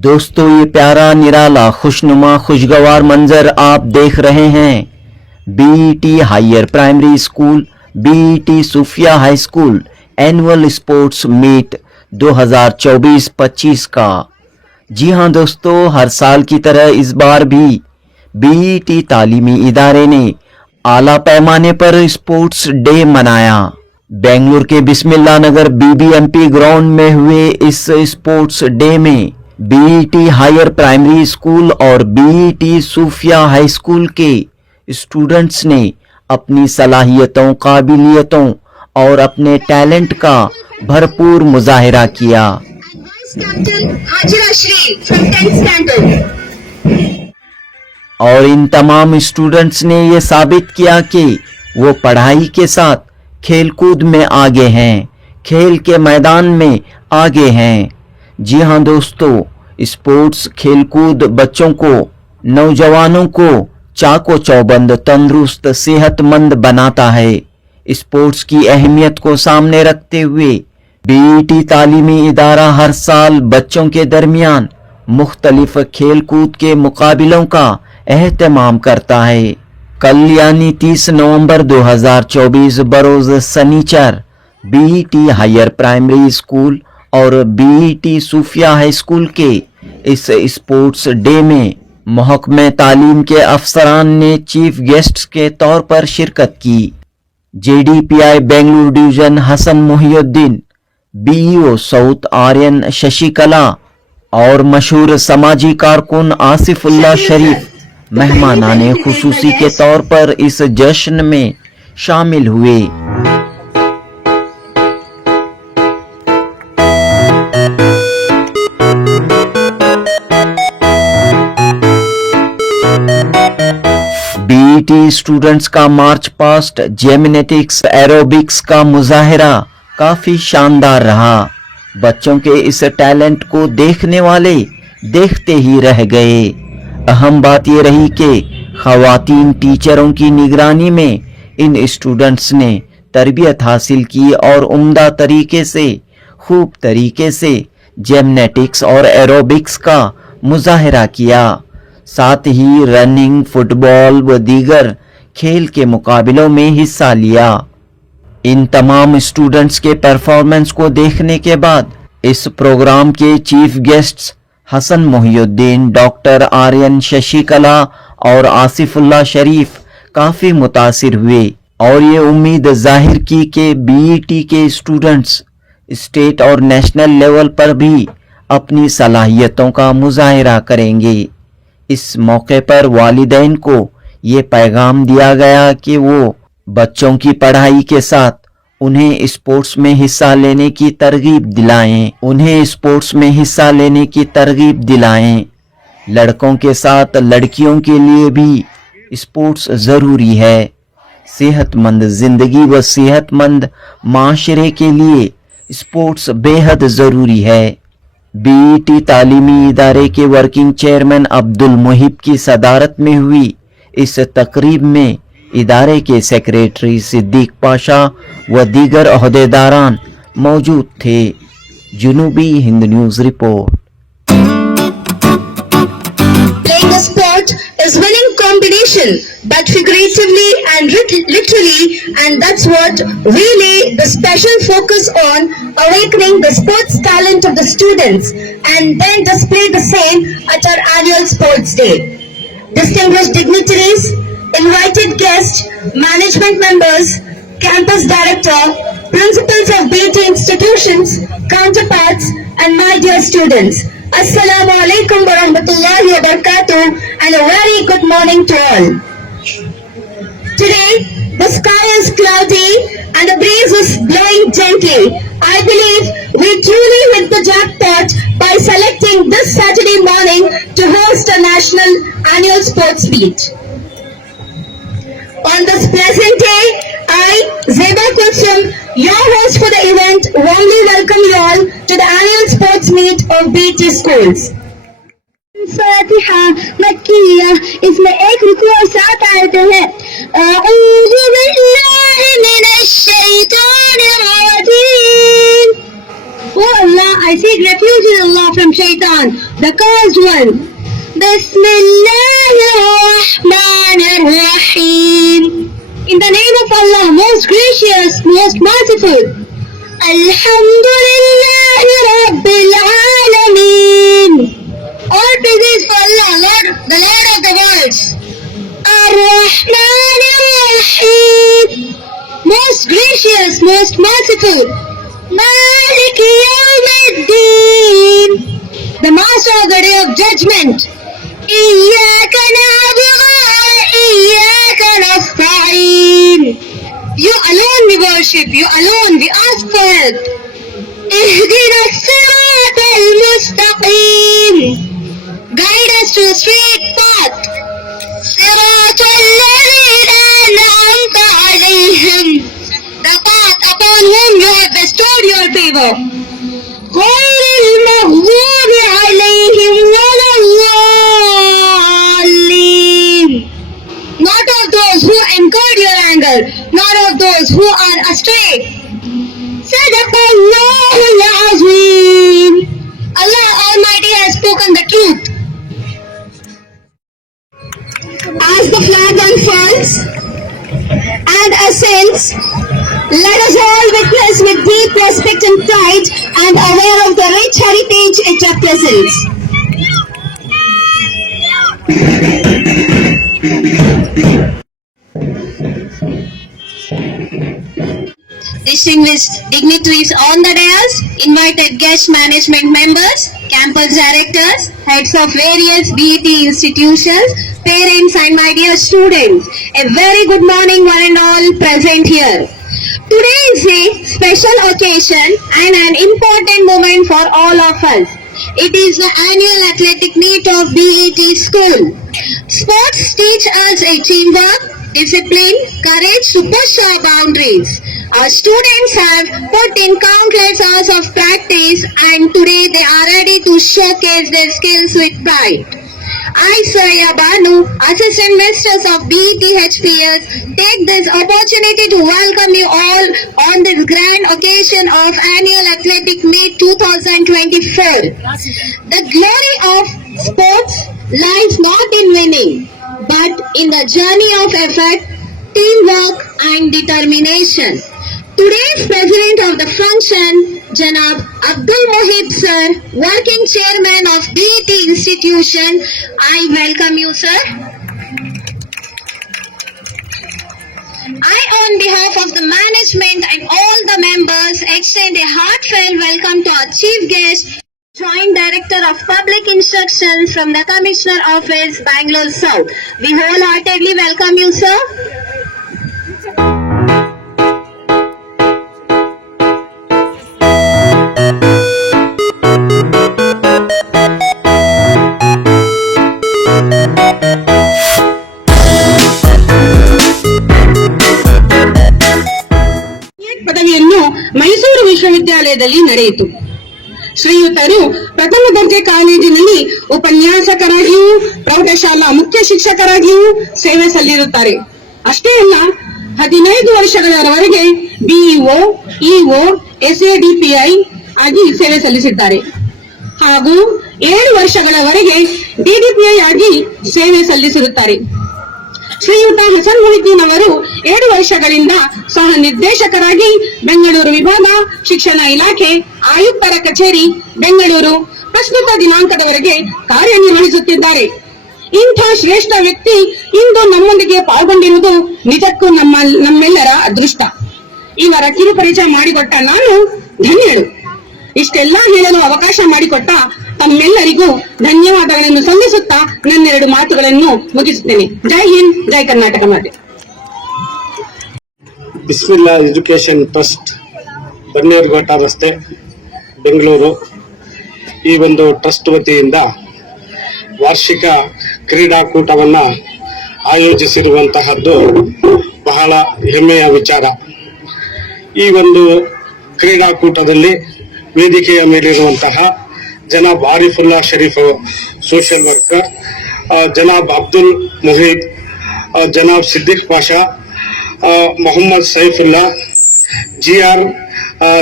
दोस्तों, ये प्यारा निराला खुशनुमा खुशगवार मंजर आप देख रहे हैं BET higher primary school, BET Sufia high school annual sports meet 2024-25 का। जी हां दोस्तों, हर साल की तरह इस बार भी बीईटी तालीमी इदारे ने आला पैमाने पर स्पोर्ट्स डे मनाया। बेंगलुरु के बिस्मिल्लाह नगर बीबीएमपी ग्राउंड में हुए इस स्पोर्ट्स डे में बीईटी हायर प्राइमरी स्कूल और बीईटी सूफिया हाई स्कूल के स्टूडेंट्स ने अपनी सलाहियतों, काबिलियतों और अपने टैलेंट का भरपूर मुजाहिरा किया। और इन तमाम स्टूडेंट्स ने ये साबित किया कि वो पढ़ाई के साथ खेलकूद में आगे हैं, खेल के मैदान में आगे हैं। जी हाँ दोस्तों, स्पोर्ट्स खेलकूद बच्चों को, नौजवानों को चाको चौबंद, तंदुरुस्त, सेहतमंद बनाता है। स्पोर्ट्स की अहमियत को सामने रखते हुए बीईटी तालीमी इदारा हर साल बच्चों के दरमियान मुख्तलिफ खेलकूद के मुकाबलों का एहतमाम करता है। कल यानी 30 नवंबर 2024 बरोज सनीचर बीईटी हायर प्राइमरी स्कूल और बीईटी सूफिया हाई स्कूल के इस स्पोर्ट्स डे में महकमे तालीम के अफसरान ने चीफ गेस्ट के तौर पर शिरकत की। JDPI Bengaluru division Hasan Mohiuddin, BEO south Aryan Shashikala और मशहूर समाजी कारकुन आसिफुल्लाह शरीफ मेहमानाने खुसूसी के तौर पर इस जश्न में शामिल हुए। बीईटी स्टूडेंट्स का मार्च पास्ट, जिम्नैस्टिक्स, एरोबिक्स का मुजाहिरा काफी शानदार रहा। बच्चों के इस टैलेंट को देखने वाले देखते ही रह गए। अहम बात यह रही कि खवातीन टीचरों की निगरानी में इन स्टूडेंट्स ने तरबियत हासिल की और उम्दा तरीके से, खूब तरीके से जिम्नैस्टिक्स और एरोबिक्स का मुजाहिरा किया। साथ ही रनिंग, फुटबॉल व दीगर खेल के मुकाबलों में हिस्सा लिया। इन तमाम स्टूडेंट्स के परफॉर्मेंस को देखने के बाद इस प्रोग्राम के chief guests Hasan Mohiuddin, doctor Aryan Shashikala और आसिफुल्लाह शरीफ काफी मुतासिर हुए और ये उम्मीद जाहिर की कि बीईटी के स्टूडेंट्स स्टेट और नेशनल लेवल पर भी अपनी सलाहियतों का मुजाहिरा करेंगे। इस मौके पर वालिदैन को ये पैगाम दिया गया कि वो बच्चों की पढ़ाई के साथ उन्हें स्पोर्ट्स में हिस्सा लेने की तरगीब दिलाएं। लड़कों के साथ लड़कियों के लिए भी स्पोर्ट्स जरूरी है। सेहतमंद जिंदगी व सेहतमंद माशरे के लिए स्पोर्ट्स बेहद जरूरी है। बीईटी तालीमी इदारे के वर्किंग चेयरमैन अब्दुल मुहिब की सदारत में हुई इस तकरीब में इदारे के सेक्रेटरी सिद्दीक पाशा व दीगर ओहदेदारान मौजूद थे। Junubi Hind news report. Playing a sport is winning combination, but figuratively and literally, and that's what really the special focus on awakening the sports talent of the students and then display the same at our annual sports day. Distinguished dignitaries, invited guests, management members, campus director, principals of BT institutions, counterparts, and my dear students, Assalamu alaikum wa rahmatullahi wa barakatuh, and a very good morning to all. Today, the sky is cloudy and the breeze is blowing gently. I believe we truly hit the jackpot by selecting this Saturday morning to host a national annual sports meet. On this pleasant day, I, Zeba Kulsum, your host for the event, warmly welcome you all to the annual sports meet of BT schools. फातिहा मक्किया, इसमें एक रुकू और 7 आयतें हैं। अऊज़ु बिल्लाहि मिनश शैतानिर रजीम। Oh Allah, I seek refuge in Allah from Shaitan, the cursed one. Bismillahirrahmanirrahim. In the name of Allah, most gracious, most merciful. Alhamdulillahi Rabbil Alameen. All praises for Allah, Lord, the Lord of the worlds. Ar-Rahmanir-Rahim. Most gracious, most merciful. Maliki Yawmiddin. The master of the day of judgment. Iyyaka na'budu wa iyyaka nasta'in. You alone we worship, you alone we ask for help. Ihdina as-siratal mustaqim. Guide us to a straight path. Siratal ladhina an'amta alayhim. The path upon whom you have bestowed your favor. Ghayril maghdubi alayhim waladdallin. Not of those who incurred your anger, not of those who are astray. Sadaqallahul Azim. Allah Almighty has spoken the truth. As the flag unfurls and ascends, let us all witness with deep respect and pride and aware of the rich heritage it represents. Distinguished dignitaries on the dais, invited guest management members, campus directors, heads of various BET institutions, parents and my dear students, a very good morning one and all present here. Today is a special occasion and an important moment for all of us. It is the annual athletic meet of BET school. Sports teach us a teamwork, discipline, courage to push our boundaries. Our students have put in countless hours of practice and today they are ready to showcase their skills with pride. I, Surya Banu, Assistant Mistress of BET HPS, take this opportunity to welcome you all on this grand occasion of Annual Athletic Meet 2024. The glory of sports lies not in winning, but in the journey of effort, teamwork and determination. Today's president of the function, Janab Abdul Mohib sir, working chairman of BET institution, I welcome you sir. I on behalf of the management and all the members extend a heartfelt welcome to our chief guest, Joint Director of Public Instruction from the Commissioner Office, Bangalore South. We wholeheartedly welcome you sir. ಪದವಿಯನ್ನು ಮೈಸೂರು ವಿಶ್ವವಿದ್ಯಾಲಯದಲ್ಲಿ ನಡೆಯಿತು. ಶ್ರೀಯುತರು ಪ್ರಥಮ ದರ್ಜೆ ಕಾಲೇಜಿನಲ್ಲಿ ಉಪನ್ಯಾಸಕರಾಗಿಯೂ ಪ್ರೌಢಶಾಲಾ ಮುಖ್ಯ ಶಿಕ್ಷಕರಾಗಿಯೂ ಸೇವೆ ಸಲ್ಲಿರುತ್ತಾರೆ. ಅಷ್ಟೇ ಅಲ್ಲ, 15 ವರ್ಷಗಳವರೆಗೆ ಬಿಇಒ, ಇಒ, ಎಸ್ಎಡಿಪಿಐ ಆಗಿ ಸೇವೆ ಸಲ್ಲಿಸಿದ್ದಾರೆ ಹಾಗೂ 7 ವರ್ಷಗಳವರೆಗೆ ಡಿಡಿಪಿಐ ಆಗಿ ಸೇವೆ ಸಲ್ಲಿಸಿರುತ್ತಾರೆ. ಶ್ರೀಯುತ ಹಸನ್ ಮೊಹಿದ್ದೀನ್ ಅವರು 7 ವರ್ಷಗಳಿಂದ ಸಹ ನಿರ್ದೇಶಕರಾಗಿ ಬೆಂಗಳೂರು ವಿಭಾಗ ಶಿಕ್ಷಣ ಇಲಾಖೆ ಆಯುಕ್ತರ ಕಚೇರಿ ಬೆಂಗಳೂರು ಪ್ರಸ್ತುತ ದಿನಾಂಕದವರೆಗೆ ಕಾರ್ಯನಿರ್ವಹಿಸುತ್ತಿದ್ದಾರೆ. ಇಂಥ ಶ್ರೇಷ್ಠ ವ್ಯಕ್ತಿ ಇಂದು ನಮ್ಮೊಂದಿಗೆ ಪಾಲ್ಗೊಂಡಿರುವುದು ನಿಜಕ್ಕೂ ನಮ್ಮೆಲ್ಲರ ಅದೃಷ್ಟ. ಇವರ ಕಿರುಪರಿಚಯ ಮಾಡಿಕೊಟ್ಟ ನಾನು ಧನ್ಯಳು. ಇಷ್ಟೆಲ್ಲ ಹೇಳಲು ಅವಕಾಶ ಮಾಡಿಕೊಟ್ಟ ತಮ್ಮೆಲ್ಲರಿಗೂ ಧನ್ಯವಾದಗಳನ್ನು ಸಲ್ಲಿಸುತ್ತಾ ನನ್ನೆರಡು ಮಾತುಗಳನ್ನು ಮುಗಿಸುತ್ತೇನೆ. ಜೈ ಹಿಂದ್, ಜೈ ಕರ್ನಾಟಕ ಮಾತೆ. ಬಿಸ್ಮಿಲ್ಲಾ ಎಜುಕೇಶನ್ ಟ್ರಸ್ಟ್, ಬನ್ನೇರುಘಟ್ಟ ರಸ್ತೆ, ಬೆಂಗಳೂರು. ಈ ಒಂದು ಟ್ರಸ್ಟ್ ವತಿಯಿಂದ ವಾರ್ಷಿಕ ಕ್ರೀಡಾಕೂಟವನ್ನು ಆಯೋಜಿಸಿರುವಂತಹದ್ದು ಬಹಳ ಹೆಮ್ಮೆಯ ವಿಚಾರ. ಈ ಒಂದು ಕ್ರೀಡಾಕೂಟದಲ್ಲಿ ವೇದಿಕೆಯ ಮೇಲಿರುವಂತಹ Janab Arifulla Sharif social worker, Janab Abdul Muheed, Janab Siddiq Pasha, Mohammed Saifulla, GR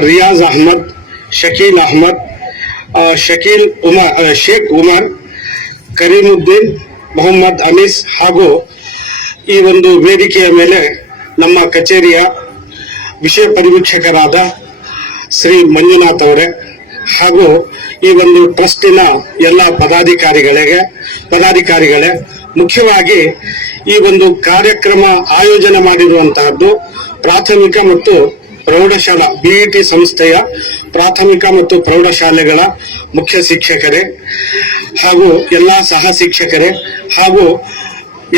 Riyaz Ahmed, Shakeel Ahmed, Sheikh Umar, Karimuddin, Mohammed Anees ಹಾಗೂ ಈ ಒಂದು ವೇದಿಕೆಯ ಮೇಲೆ ನಮ್ಮ ಕಚೇರಿಯ ವಿಷಯ ಪರಿವೀಕ್ಷಕರಾದ ಶ್ರೀ ಮಂಜುನಾಥ್ ಅವರೇ ಹಾಗೂ ಈ ಒಂದು ಟ್ರಸ್ಟಿನ ಎಲ್ಲ ಪದಾಧಿಕಾರಿಗಳೇ ಮುಖ್ಯವಾಗಿ ಈ ಒಂದು ಕಾರ್ಯಕ್ರಮ ಆಯೋಜನೆ ಮಾಡಿರುವಂತಹದ್ದು ಪ್ರಾಥಮಿಕ ಮತ್ತು ಪ್ರೌಢಶಾಲಾ ಬಿಇಟಿ ಸಂಸ್ಥೆಯ ಪ್ರಾಥಮಿಕ ಮತ್ತು ಪ್ರೌಢಶಾಲೆಗಳ ಮುಖ್ಯ ಶಿಕ್ಷಕರೇ ಹಾಗೂ ಎಲ್ಲ ಸಹ ಶಿಕ್ಷಕರೇ ಹಾಗೂ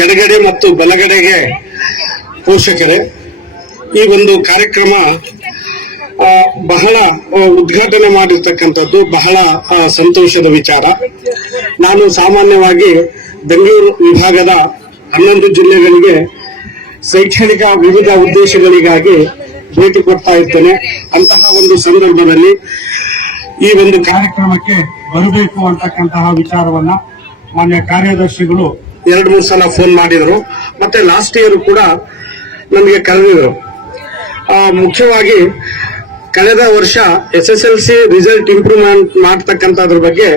ಎಡಗಡೆ ಮತ್ತು ಬಲಗಡೆಗೆ ಪೋಷಕರೇ, ಈ ಒಂದು ಕಾರ್ಯಕ್ರಮ ಬಹಳ ಉದ್ಘಾಟನೆ ಮಾಡಿರ್ತಕ್ಕಂಥದ್ದು ಬಹಳ ಸಂತೋಷದ ವಿಚಾರ. ನಾನು ಸಾಮಾನ್ಯವಾಗಿ ಬೆಂಗಳೂರು ವಿಭಾಗದ 11 ಜಿಲ್ಲೆಗಳಿಗೆ ಶೈಕ್ಷಣಿಕ ವಿವಿಧ ಉದ್ದೇಶಗಳಿಗಾಗಿ ಭೇಟಿ ಕೊಡ್ತಾ ಇರ್ತೇನೆ. ಅಂತಹ ಒಂದು ಸಂದರ್ಭದಲ್ಲಿ ಈ ಒಂದು ಕಾರ್ಯಕ್ರಮಕ್ಕೆ ಬರಬೇಕು ಅಂತಕ್ಕಂತಹ ವಿಚಾರವನ್ನ ಮಾನ್ಯ ಕಾರ್ಯದರ್ಶಿಗಳು 2-3 ಸಲ ಫೋನ್ ಮಾಡಿದರು. ಮತ್ತೆ ಲಾಸ್ಟ್ ಇಯರ್ ಕೂಡ ನನಗೆ ಕರೆದಿದ್ರು. ಮುಖ್ಯವಾಗಿ ಕಳೆದ ವರ್ಷ SSLC ರಿಸಲ್ಟ್ ಇಂಪ್ರೂವ್ಮೆಂಟ್ ಮಾಡ್ತಕ್ಕಂಥದ್ರ ಬಗ್ಗೆ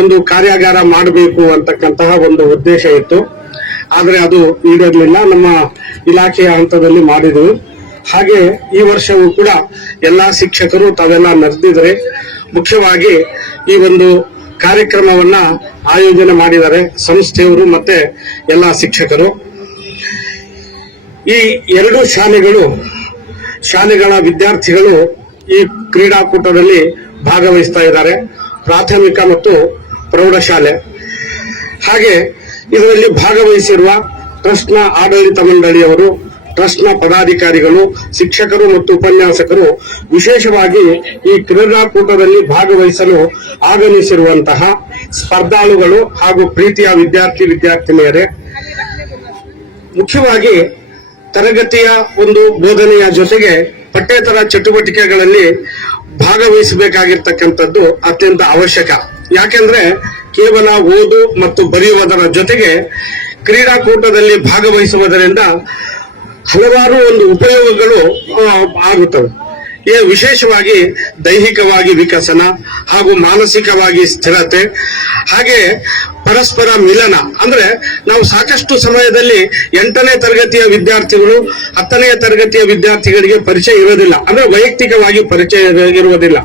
ಒಂದು ಕಾರ್ಯಾಗಾರ ಮಾಡಬೇಕು ಅಂತಕ್ಕಂತಹ ಒಂದು ಉದ್ದೇಶ ಇತ್ತು. ಆದ್ರೆ ಅದು ಈಡೇರಲಿಲ್ಲ. ನಮ್ಮ ಇಲಾಖೆಯ ಹಂತದಲ್ಲಿ ಮಾಡಿದ್ವಿ. ಹಾಗೆ ಈ ವರ್ಷವೂ ಕೂಡ ಎಲ್ಲಾ ಶಿಕ್ಷಕರು ತಾವೆಲ್ಲ ನಡೆದಿದ್ದಾರೆ. ಮುಖ್ಯವಾಗಿ ಈ ಒಂದು ಕಾರ್ಯಕ್ರಮವನ್ನ ಆಯೋಜನೆ ಮಾಡಿದ್ದಾರೆ ಸಂಸ್ಥೆಯವರು ಮತ್ತೆ ಎಲ್ಲಾ ಶಿಕ್ಷಕರು. ಈ 2 ಶಾಲೆಗಳ ವಿದ್ಯಾರ್ಥಿಗಳು ಈ ಕ್ರೀಡಾಕೂಟದಲ್ಲಿ ಭಾಗವಹಿಸ್ತಾ ಇದ್ದಾರೆ, ಪ್ರಾಥಮಿಕ ಮತ್ತು ಪ್ರೌಢಶಾಲೆ. ಹಾಗೆ ಇದರಲ್ಲಿ ಭಾಗವಹಿಸಿರುವ ಟ್ರಸ್ಟ್ನ ಆಡಳಿತ ಮಂಡಳಿಯವರು, ಟ್ರಸ್ಟ್ನ ಪದಾಧಿಕಾರಿಗಳು, ಶಿಕ್ಷಕರು ಮತ್ತು ಉಪನ್ಯಾಸಕರು, ವಿಶೇಷವಾಗಿ ಈ ಕ್ರೀಡಾಕೂಟದಲ್ಲಿ ಭಾಗವಹಿಸಲು ಆಗಮಿಸಿರುವಂತಹ ಸ್ಪರ್ಧಾಳುಗಳು ಹಾಗೂ ಪ್ರೀತಿಯ ವಿದ್ಯಾರ್ಥಿನಿಯರೇ, ಮುಖ್ಯವಾಗಿ ತರಗತಿಯ ಒಂದು ಬೋಧನೆಯ ಜೊತೆಗೆ ಪಠ್ಯೇತರ ಚಟುವಟಿಕೆಗಳಲ್ಲಿ ಭಾಗವಹಿಸಬೇಕಾಗಿರ್ತಕ್ಕಂಥದ್ದು ಅತ್ಯಂತ ಅವಶ್ಯಕ. ಯಾಕೆಂದ್ರೆ ಕೇವಲ ಓದು ಮತ್ತು ಬರೆಯುವುದರ ಜೊತೆಗೆ ಕ್ರೀಡಾಕೂಟದಲ್ಲಿ ಭಾಗವಹಿಸುವುದರಿಂದ ಹಲವಾರು ಒಂದು ಉಪಯೋಗಗಳು ಆಗುತ್ತವೆ. ವಿಶೇಷವಾಗಿ ದೈಹಿಕವಾಗಿ ವಿಕಸನ ಹಾಗೂ ಮಾನಸಿಕವಾಗಿ ಸ್ಥಿರತೆ, ಹಾಗೆ ಪರಸ್ಪರ ಮಿಲನ. ಅಂದ್ರೆ ನಾವು ಸಾಕಷ್ಟು ಸಮಯದಲ್ಲಿ 8ನೇ ತರಗತಿಯ ವಿದ್ಯಾರ್ಥಿಗಳು 10ನೇ ತರಗತಿಯ ವಿದ್ಯಾರ್ಥಿಗಳಿಗೆ ಪರಿಚಯ ಇರೋದಿಲ್ಲ, ಅಂದ್ರೆ ವೈಯಕ್ತಿಕವಾಗಿ ಪರಿಚಯ ಇರುವುದಿಲ್ಲ.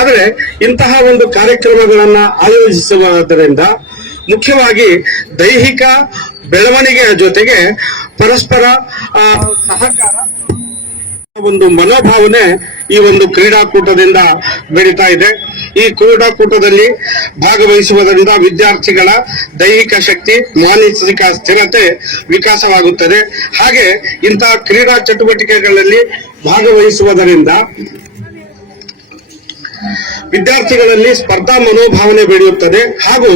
ಆದರೆ ಇಂತಹ ಒಂದು ಕಾರ್ಯಕ್ರಮಗಳನ್ನ ಆಯೋಜಿಸುವುದರಿಂದ ಮುಖ್ಯವಾಗಿ ದೈಹಿಕ ಬೆಳವಣಿಗೆಯ ಜೊತೆಗೆ ಪರಸ್ಪರ ಸಹಕಾರ, ಒಂದು ಮನೋಭಾವನೆ ಈ ಒಂದು ಕ್ರೀಡಾಕೂಟದಿಂದ ಬೆಳೀತಾ ಇದೆ. ಈ ಕ್ರೀಡಾಕೂಟದಲ್ಲಿ ಭಾಗವಹಿಸುವುದರಿಂದ ವಿದ್ಯಾರ್ಥಿಗಳ ದೈಹಿಕ ಶಕ್ತಿ, ಮಾನಸಿಕ ಸ್ಥಿರತೆ ವಿಕಾಸವಾಗುತ್ತದೆ. ಹಾಗೆ ಇಂತಹ ಕ್ರೀಡಾ ಚಟುವಟಿಕೆಗಳಲ್ಲಿ ಭಾಗವಹಿಸುವುದರಿಂದ ವಿದ್ಯಾರ್ಥಿಗಳಲ್ಲಿ ಸ್ಪರ್ಧಾ ಮನೋಭಾವನೆ ಬೆಳೆಯುತ್ತದೆ ಹಾಗೂ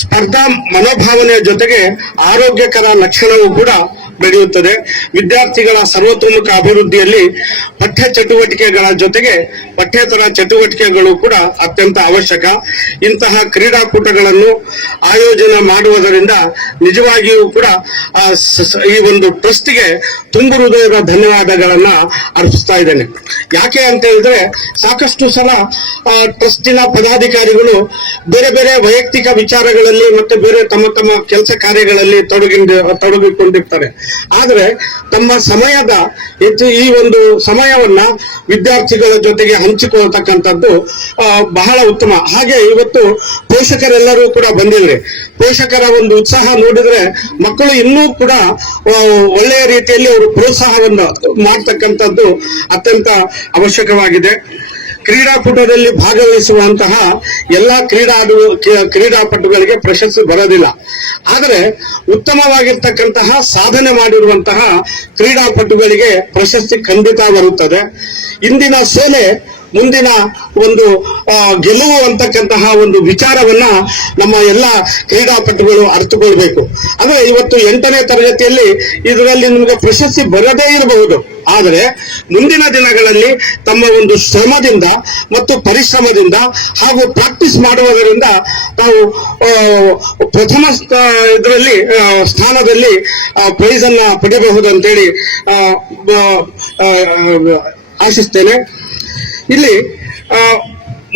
ಸ್ಪರ್ಧಾ ಮನೋಭಾವನೆಯ ಜೊತೆಗೆ ಆರೋಗ್ಯಕರ ಲಕ್ಷಣವೂ ಕೂಡ ಬೆಳೆಯುತ್ತದೆ. ವಿದ್ಯಾರ್ಥಿಗಳ ಸರ್ವತೋಮುಖ ಅಭಿವೃದ್ಧಿಯಲ್ಲಿ ಪಠ್ಯ ಚಟುವಟಿಕೆಗಳ ಜೊತೆಗೆ ಪಠ್ಯೇತರ ಚಟುವಟಿಕೆಗಳು ಕೂಡ ಅತ್ಯಂತ ಅವಶ್ಯಕ. ಇಂತಹ ಕ್ರೀಡಾಕೂಟಗಳನ್ನು ಆಯೋಜನೆ ಮಾಡುವುದರಿಂದ ನಿಜವಾಗಿಯೂ ಕೂಡ ಈ ಒಂದು ಟ್ರಸ್ಟ್ಗೆ ತುಂಬು ಹೃದಯದ ಧನ್ಯವಾದಗಳನ್ನ ಅರ್ಪಿಸ್ತಾ ಇದ್ದೇನೆ. ಯಾಕೆ ಅಂತ ಹೇಳಿದ್ರೆ ಸಾಕಷ್ಟು ಸಲ ಟ್ರಸ್ಟಿನ ಪದಾಧಿಕಾರಿಗಳು ಬೇರೆ ಬೇರೆ ವೈಯಕ್ತಿಕ ವಿಚಾರಗಳಲ್ಲಿ ಮತ್ತೆ ಬೇರೆ ತಮ್ಮ ಕೆಲಸ ಕಾರ್ಯಗಳಲ್ಲಿ ತೊಡಗಿಕೊಂಡಿರ್ತಾರೆ. ಆದ್ರೆ ತಮ್ಮ ಸಮಯದ ಈ ಒಂದು ಸಮಯವನ್ನ ವಿದ್ಯಾರ್ಥಿಗಳ ಜೊತೆಗೆ ಹಂಚಿಕೊಳ್ಳತಕ್ಕಂಥದ್ದು ಬಹಳ ಉತ್ತಮ. ಹಾಗೆ ಇವತ್ತು ಪೋಷಕರೆಲ್ಲರೂ ಕೂಡ ಬಂದಿದ್ರೆ ಪೋಷಕರ ಒಂದು ಉತ್ಸಾಹ ನೋಡಿದ್ರೆ ಮಕ್ಕಳು ಇನ್ನೂ ಕೂಡ ಒಳ್ಳೆಯ ರೀತಿಯಲ್ಲಿ ಅವರು ಪ್ರೋತ್ಸಾಹವನ್ನು ಮಾಡ್ತಕ್ಕಂಥದ್ದು ಅತ್ಯಂತ ಅವಶ್ಯಕವಾಗಿದೆ. ಕ್ರೀಡಾಕೂಟದಲ್ಲಿ ಭಾಗವಹಿಸುವಂತಹ ಎಲ್ಲಾ ಕ್ರೀಡಾಪಟುಗಳಿಗೆ ಪ್ರಶಸ್ತಿ ಬರೋದಿಲ್ಲ. ಆದರೆ ಉತ್ತಮವಾಗಿರ್ತಕ್ಕಂತಹ ಸಾಧನೆ ಮಾಡಿರುವಂತಹ ಕ್ರೀಡಾಪಟುಗಳಿಗೆ ಪ್ರಶಸ್ತಿ ಖಂಡಿತ ಬರುತ್ತದೆ. ಇಂದಿನ ಸೇನೆ ಮುಂದಿನ ಒಂದು ಗೆಲುವು ಅಂತಕ್ಕಂತಹ ಒಂದು ವಿಚಾರವನ್ನ ನಮ್ಮ ಎಲ್ಲ ಕ್ರೀಡಾಪಟುಗಳು ಅರ್ಥಕೊಳ್ಬೇಕು. ಅಂದ್ರೆ ಇವತ್ತು 8ನೇ ತರಗತಿಯಲ್ಲಿ ಇದರಲ್ಲಿ ನಿಮಗೆ ಪ್ರಶಸ್ತಿ ಬರದೇ ಇರಬಹುದು, ಆದರೆ ಮುಂದಿನ ದಿನಗಳಲ್ಲಿ ತಮ್ಮ ಒಂದು ಶ್ರಮದಿಂದ ಮತ್ತು ಪರಿಶ್ರಮದಿಂದ ಹಾಗೂ ಪ್ರಾಕ್ಟೀಸ್ ಮಾಡುವುದರಿಂದ ನಾವು ಪ್ರಥಮ ಇದರಲ್ಲಿ ಸ್ಥಾನದಲ್ಲಿ ಪ್ರೈಸ್ ಅನ್ನ ಪಡೆಯಬಹುದು ಅಂತೇಳಿ ಆಶಿಸ್ತೇನೆ. ಇಲ್ಲಿ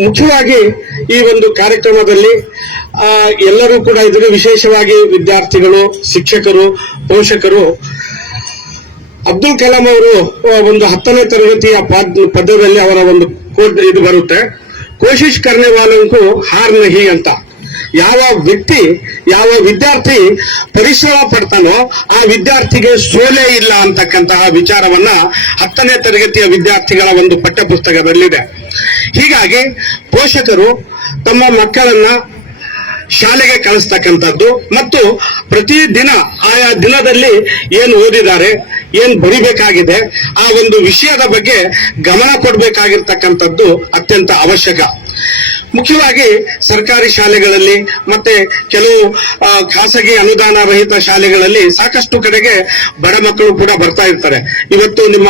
ಮುಖ್ಯವಾಗಿ ಈ ಒಂದು ಕಾರ್ಯಕ್ರಮದಲ್ಲಿ ಎಲ್ಲರೂ ಕೂಡ ಇದ್ರೆ, ವಿಶೇಷವಾಗಿ ವಿದ್ಯಾರ್ಥಿಗಳು, ಶಿಕ್ಷಕರು, ಪೋಷಕರು. ಅಬ್ದುಲ್ ಕಲಾಂ ಅವರು ಒಂದು 10ನೇ ತರಗತಿಯ ಪದ್ಯದಲ್ಲಿ ಅವರ ಒಂದು ಕೋಟ್ ಇದು ಬರುತ್ತೆ, ಕೋಶಿಶ್ ಕರ್ನೆ ವಾಲಂಕು ಹಾರ್ ನಹಿ ಅಂತ. ಯಾವ ವ್ಯಕ್ತಿ, ಯಾವ ವಿದ್ಯಾರ್ಥಿ ಪರಿಶ್ರಮ ಪಡ್ತಾನೋ ಆ ವಿದ್ಯಾರ್ಥಿಗೆ ಸೋಲೇ ಇಲ್ಲ ಅಂತಕ್ಕಂತಹ ವಿಚಾರವನ್ನ 10ನೇ ತರಗತಿಯ ವಿದ್ಯಾರ್ಥಿಗಳ ಒಂದು ಪಠ್ಯಪುಸ್ತಕದಲ್ಲಿದೆ. ಹೀಗಾಗಿ ಪೋಷಕರು ತಮ್ಮ ಮಕ್ಕಳನ್ನ ಶಾಲೆಗೆ ಕಳಿಸ್ತಕ್ಕಂಥದ್ದು ಮತ್ತು ಪ್ರತಿ ದಿನ ಆಯಾ ದಿನದಲ್ಲಿ ಏನು ಓದಿದ್ದಾರೆ, ಏನ್ ಬರಿಬೇಕಾಗಿದೆ, ಆ ಒಂದು ವಿಷಯದ ಬಗ್ಗೆ ಗಮನ ಕೊಡಬೇಕಾಗಿರ್ತಕ್ಕಂಥದ್ದು ಅತ್ಯಂತ ಅವಶ್ಯಕ. ಮುಖ್ಯವಾಗಿ ಸರ್ಕಾರಿ ಶಾಲೆಗಳಲ್ಲಿ ಮತ್ತೆ ಕೆಲವು ಖಾಸಗಿ ಅನುದಾನ ರಹಿತ ಶಾಲೆಗಳಲ್ಲಿ ಸಾಕಷ್ಟು ಕಡೆಗೆ ಬಡ ಮಕ್ಕಳು ಕೂಡ ಬರ್ತಾ ಇರ್ತಾರೆ. ಇವತ್ತು ನಿಮ್ಮ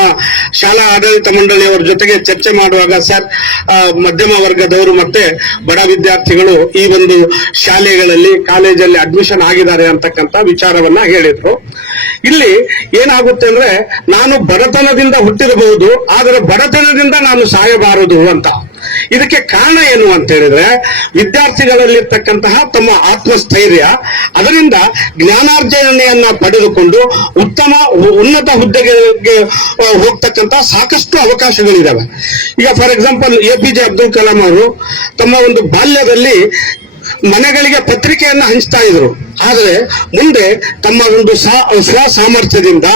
ಶಾಲಾ ಆಡಳಿತ ಮಂಡಳಿಯವರ ಜೊತೆಗೆ ಚರ್ಚೆ ಮಾಡುವಾಗ ಸರ್, ಮಧ್ಯಮ ವರ್ಗದವರು ಮತ್ತೆ ಬಡ ವಿದ್ಯಾರ್ಥಿಗಳು ಈ ಒಂದು ಶಾಲೆಗಳಲ್ಲಿ, ಕಾಲೇಜಲ್ಲಿ ಅಡ್ಮಿಷನ್ ಆಗಿದ್ದಾರೆ ಅಂತಕ್ಕಂಥ ವಿಚಾರವನ್ನ ಹೇಳಿದ್ರು. ಇಲ್ಲಿ ಏನಾಗುತ್ತೆ ಅಂದ್ರೆ, ನಾನು ಬಡತನದಿಂದ ಹುಟ್ಟಿರಬಹುದು, ಆದರೆ ಬಡತನದಿಂದ ನಾನು ಸಾಯಬಾರದು ಅಂತ. ಇದಕ್ಕೆ ಕಾರಣ ಏನು ಅಂತ ಹೇಳಿದ್ರೆ, ವಿದ್ಯಾರ್ಥಿಗಳಲ್ಲಿರ್ತಕ್ಕಂತಹ ತಮ್ಮ ಆತ್ಮಸ್ಥೈರ್ಯ, ಅದರಿಂದ ಜ್ಞಾನಾರ್ಜನೆಯನ್ನ ಪಡೆದುಕೊಂಡು ಉನ್ನತ ಹುದ್ದೆಗಳಿಗೆ ಹೋಗ್ತಕ್ಕಂತಹ ಸಾಕಷ್ಟು ಅವಕಾಶಗಳಿದಾವೆ. ಈಗ ಫಾರ್ ಎಕ್ಸಾಂಪಲ್ APJ ಅಬ್ದುಲ್ ಕಲಾಂ ಅವರು ತಮ್ಮ ಒಂದು ಬಾಲ್ಯದಲ್ಲಿ ಮನೆಗಳಿಗೆ ಪತ್ರಿಕೆಯನ್ನ ಹಂಚ್ತಾ ಇದ್ರು. ಆದರೆ ಮುಂದೆ ತಮ್ಮ ಒಂದು ಸ್ವ ಸಾಮರ್ಥ್ಯದಿಂದ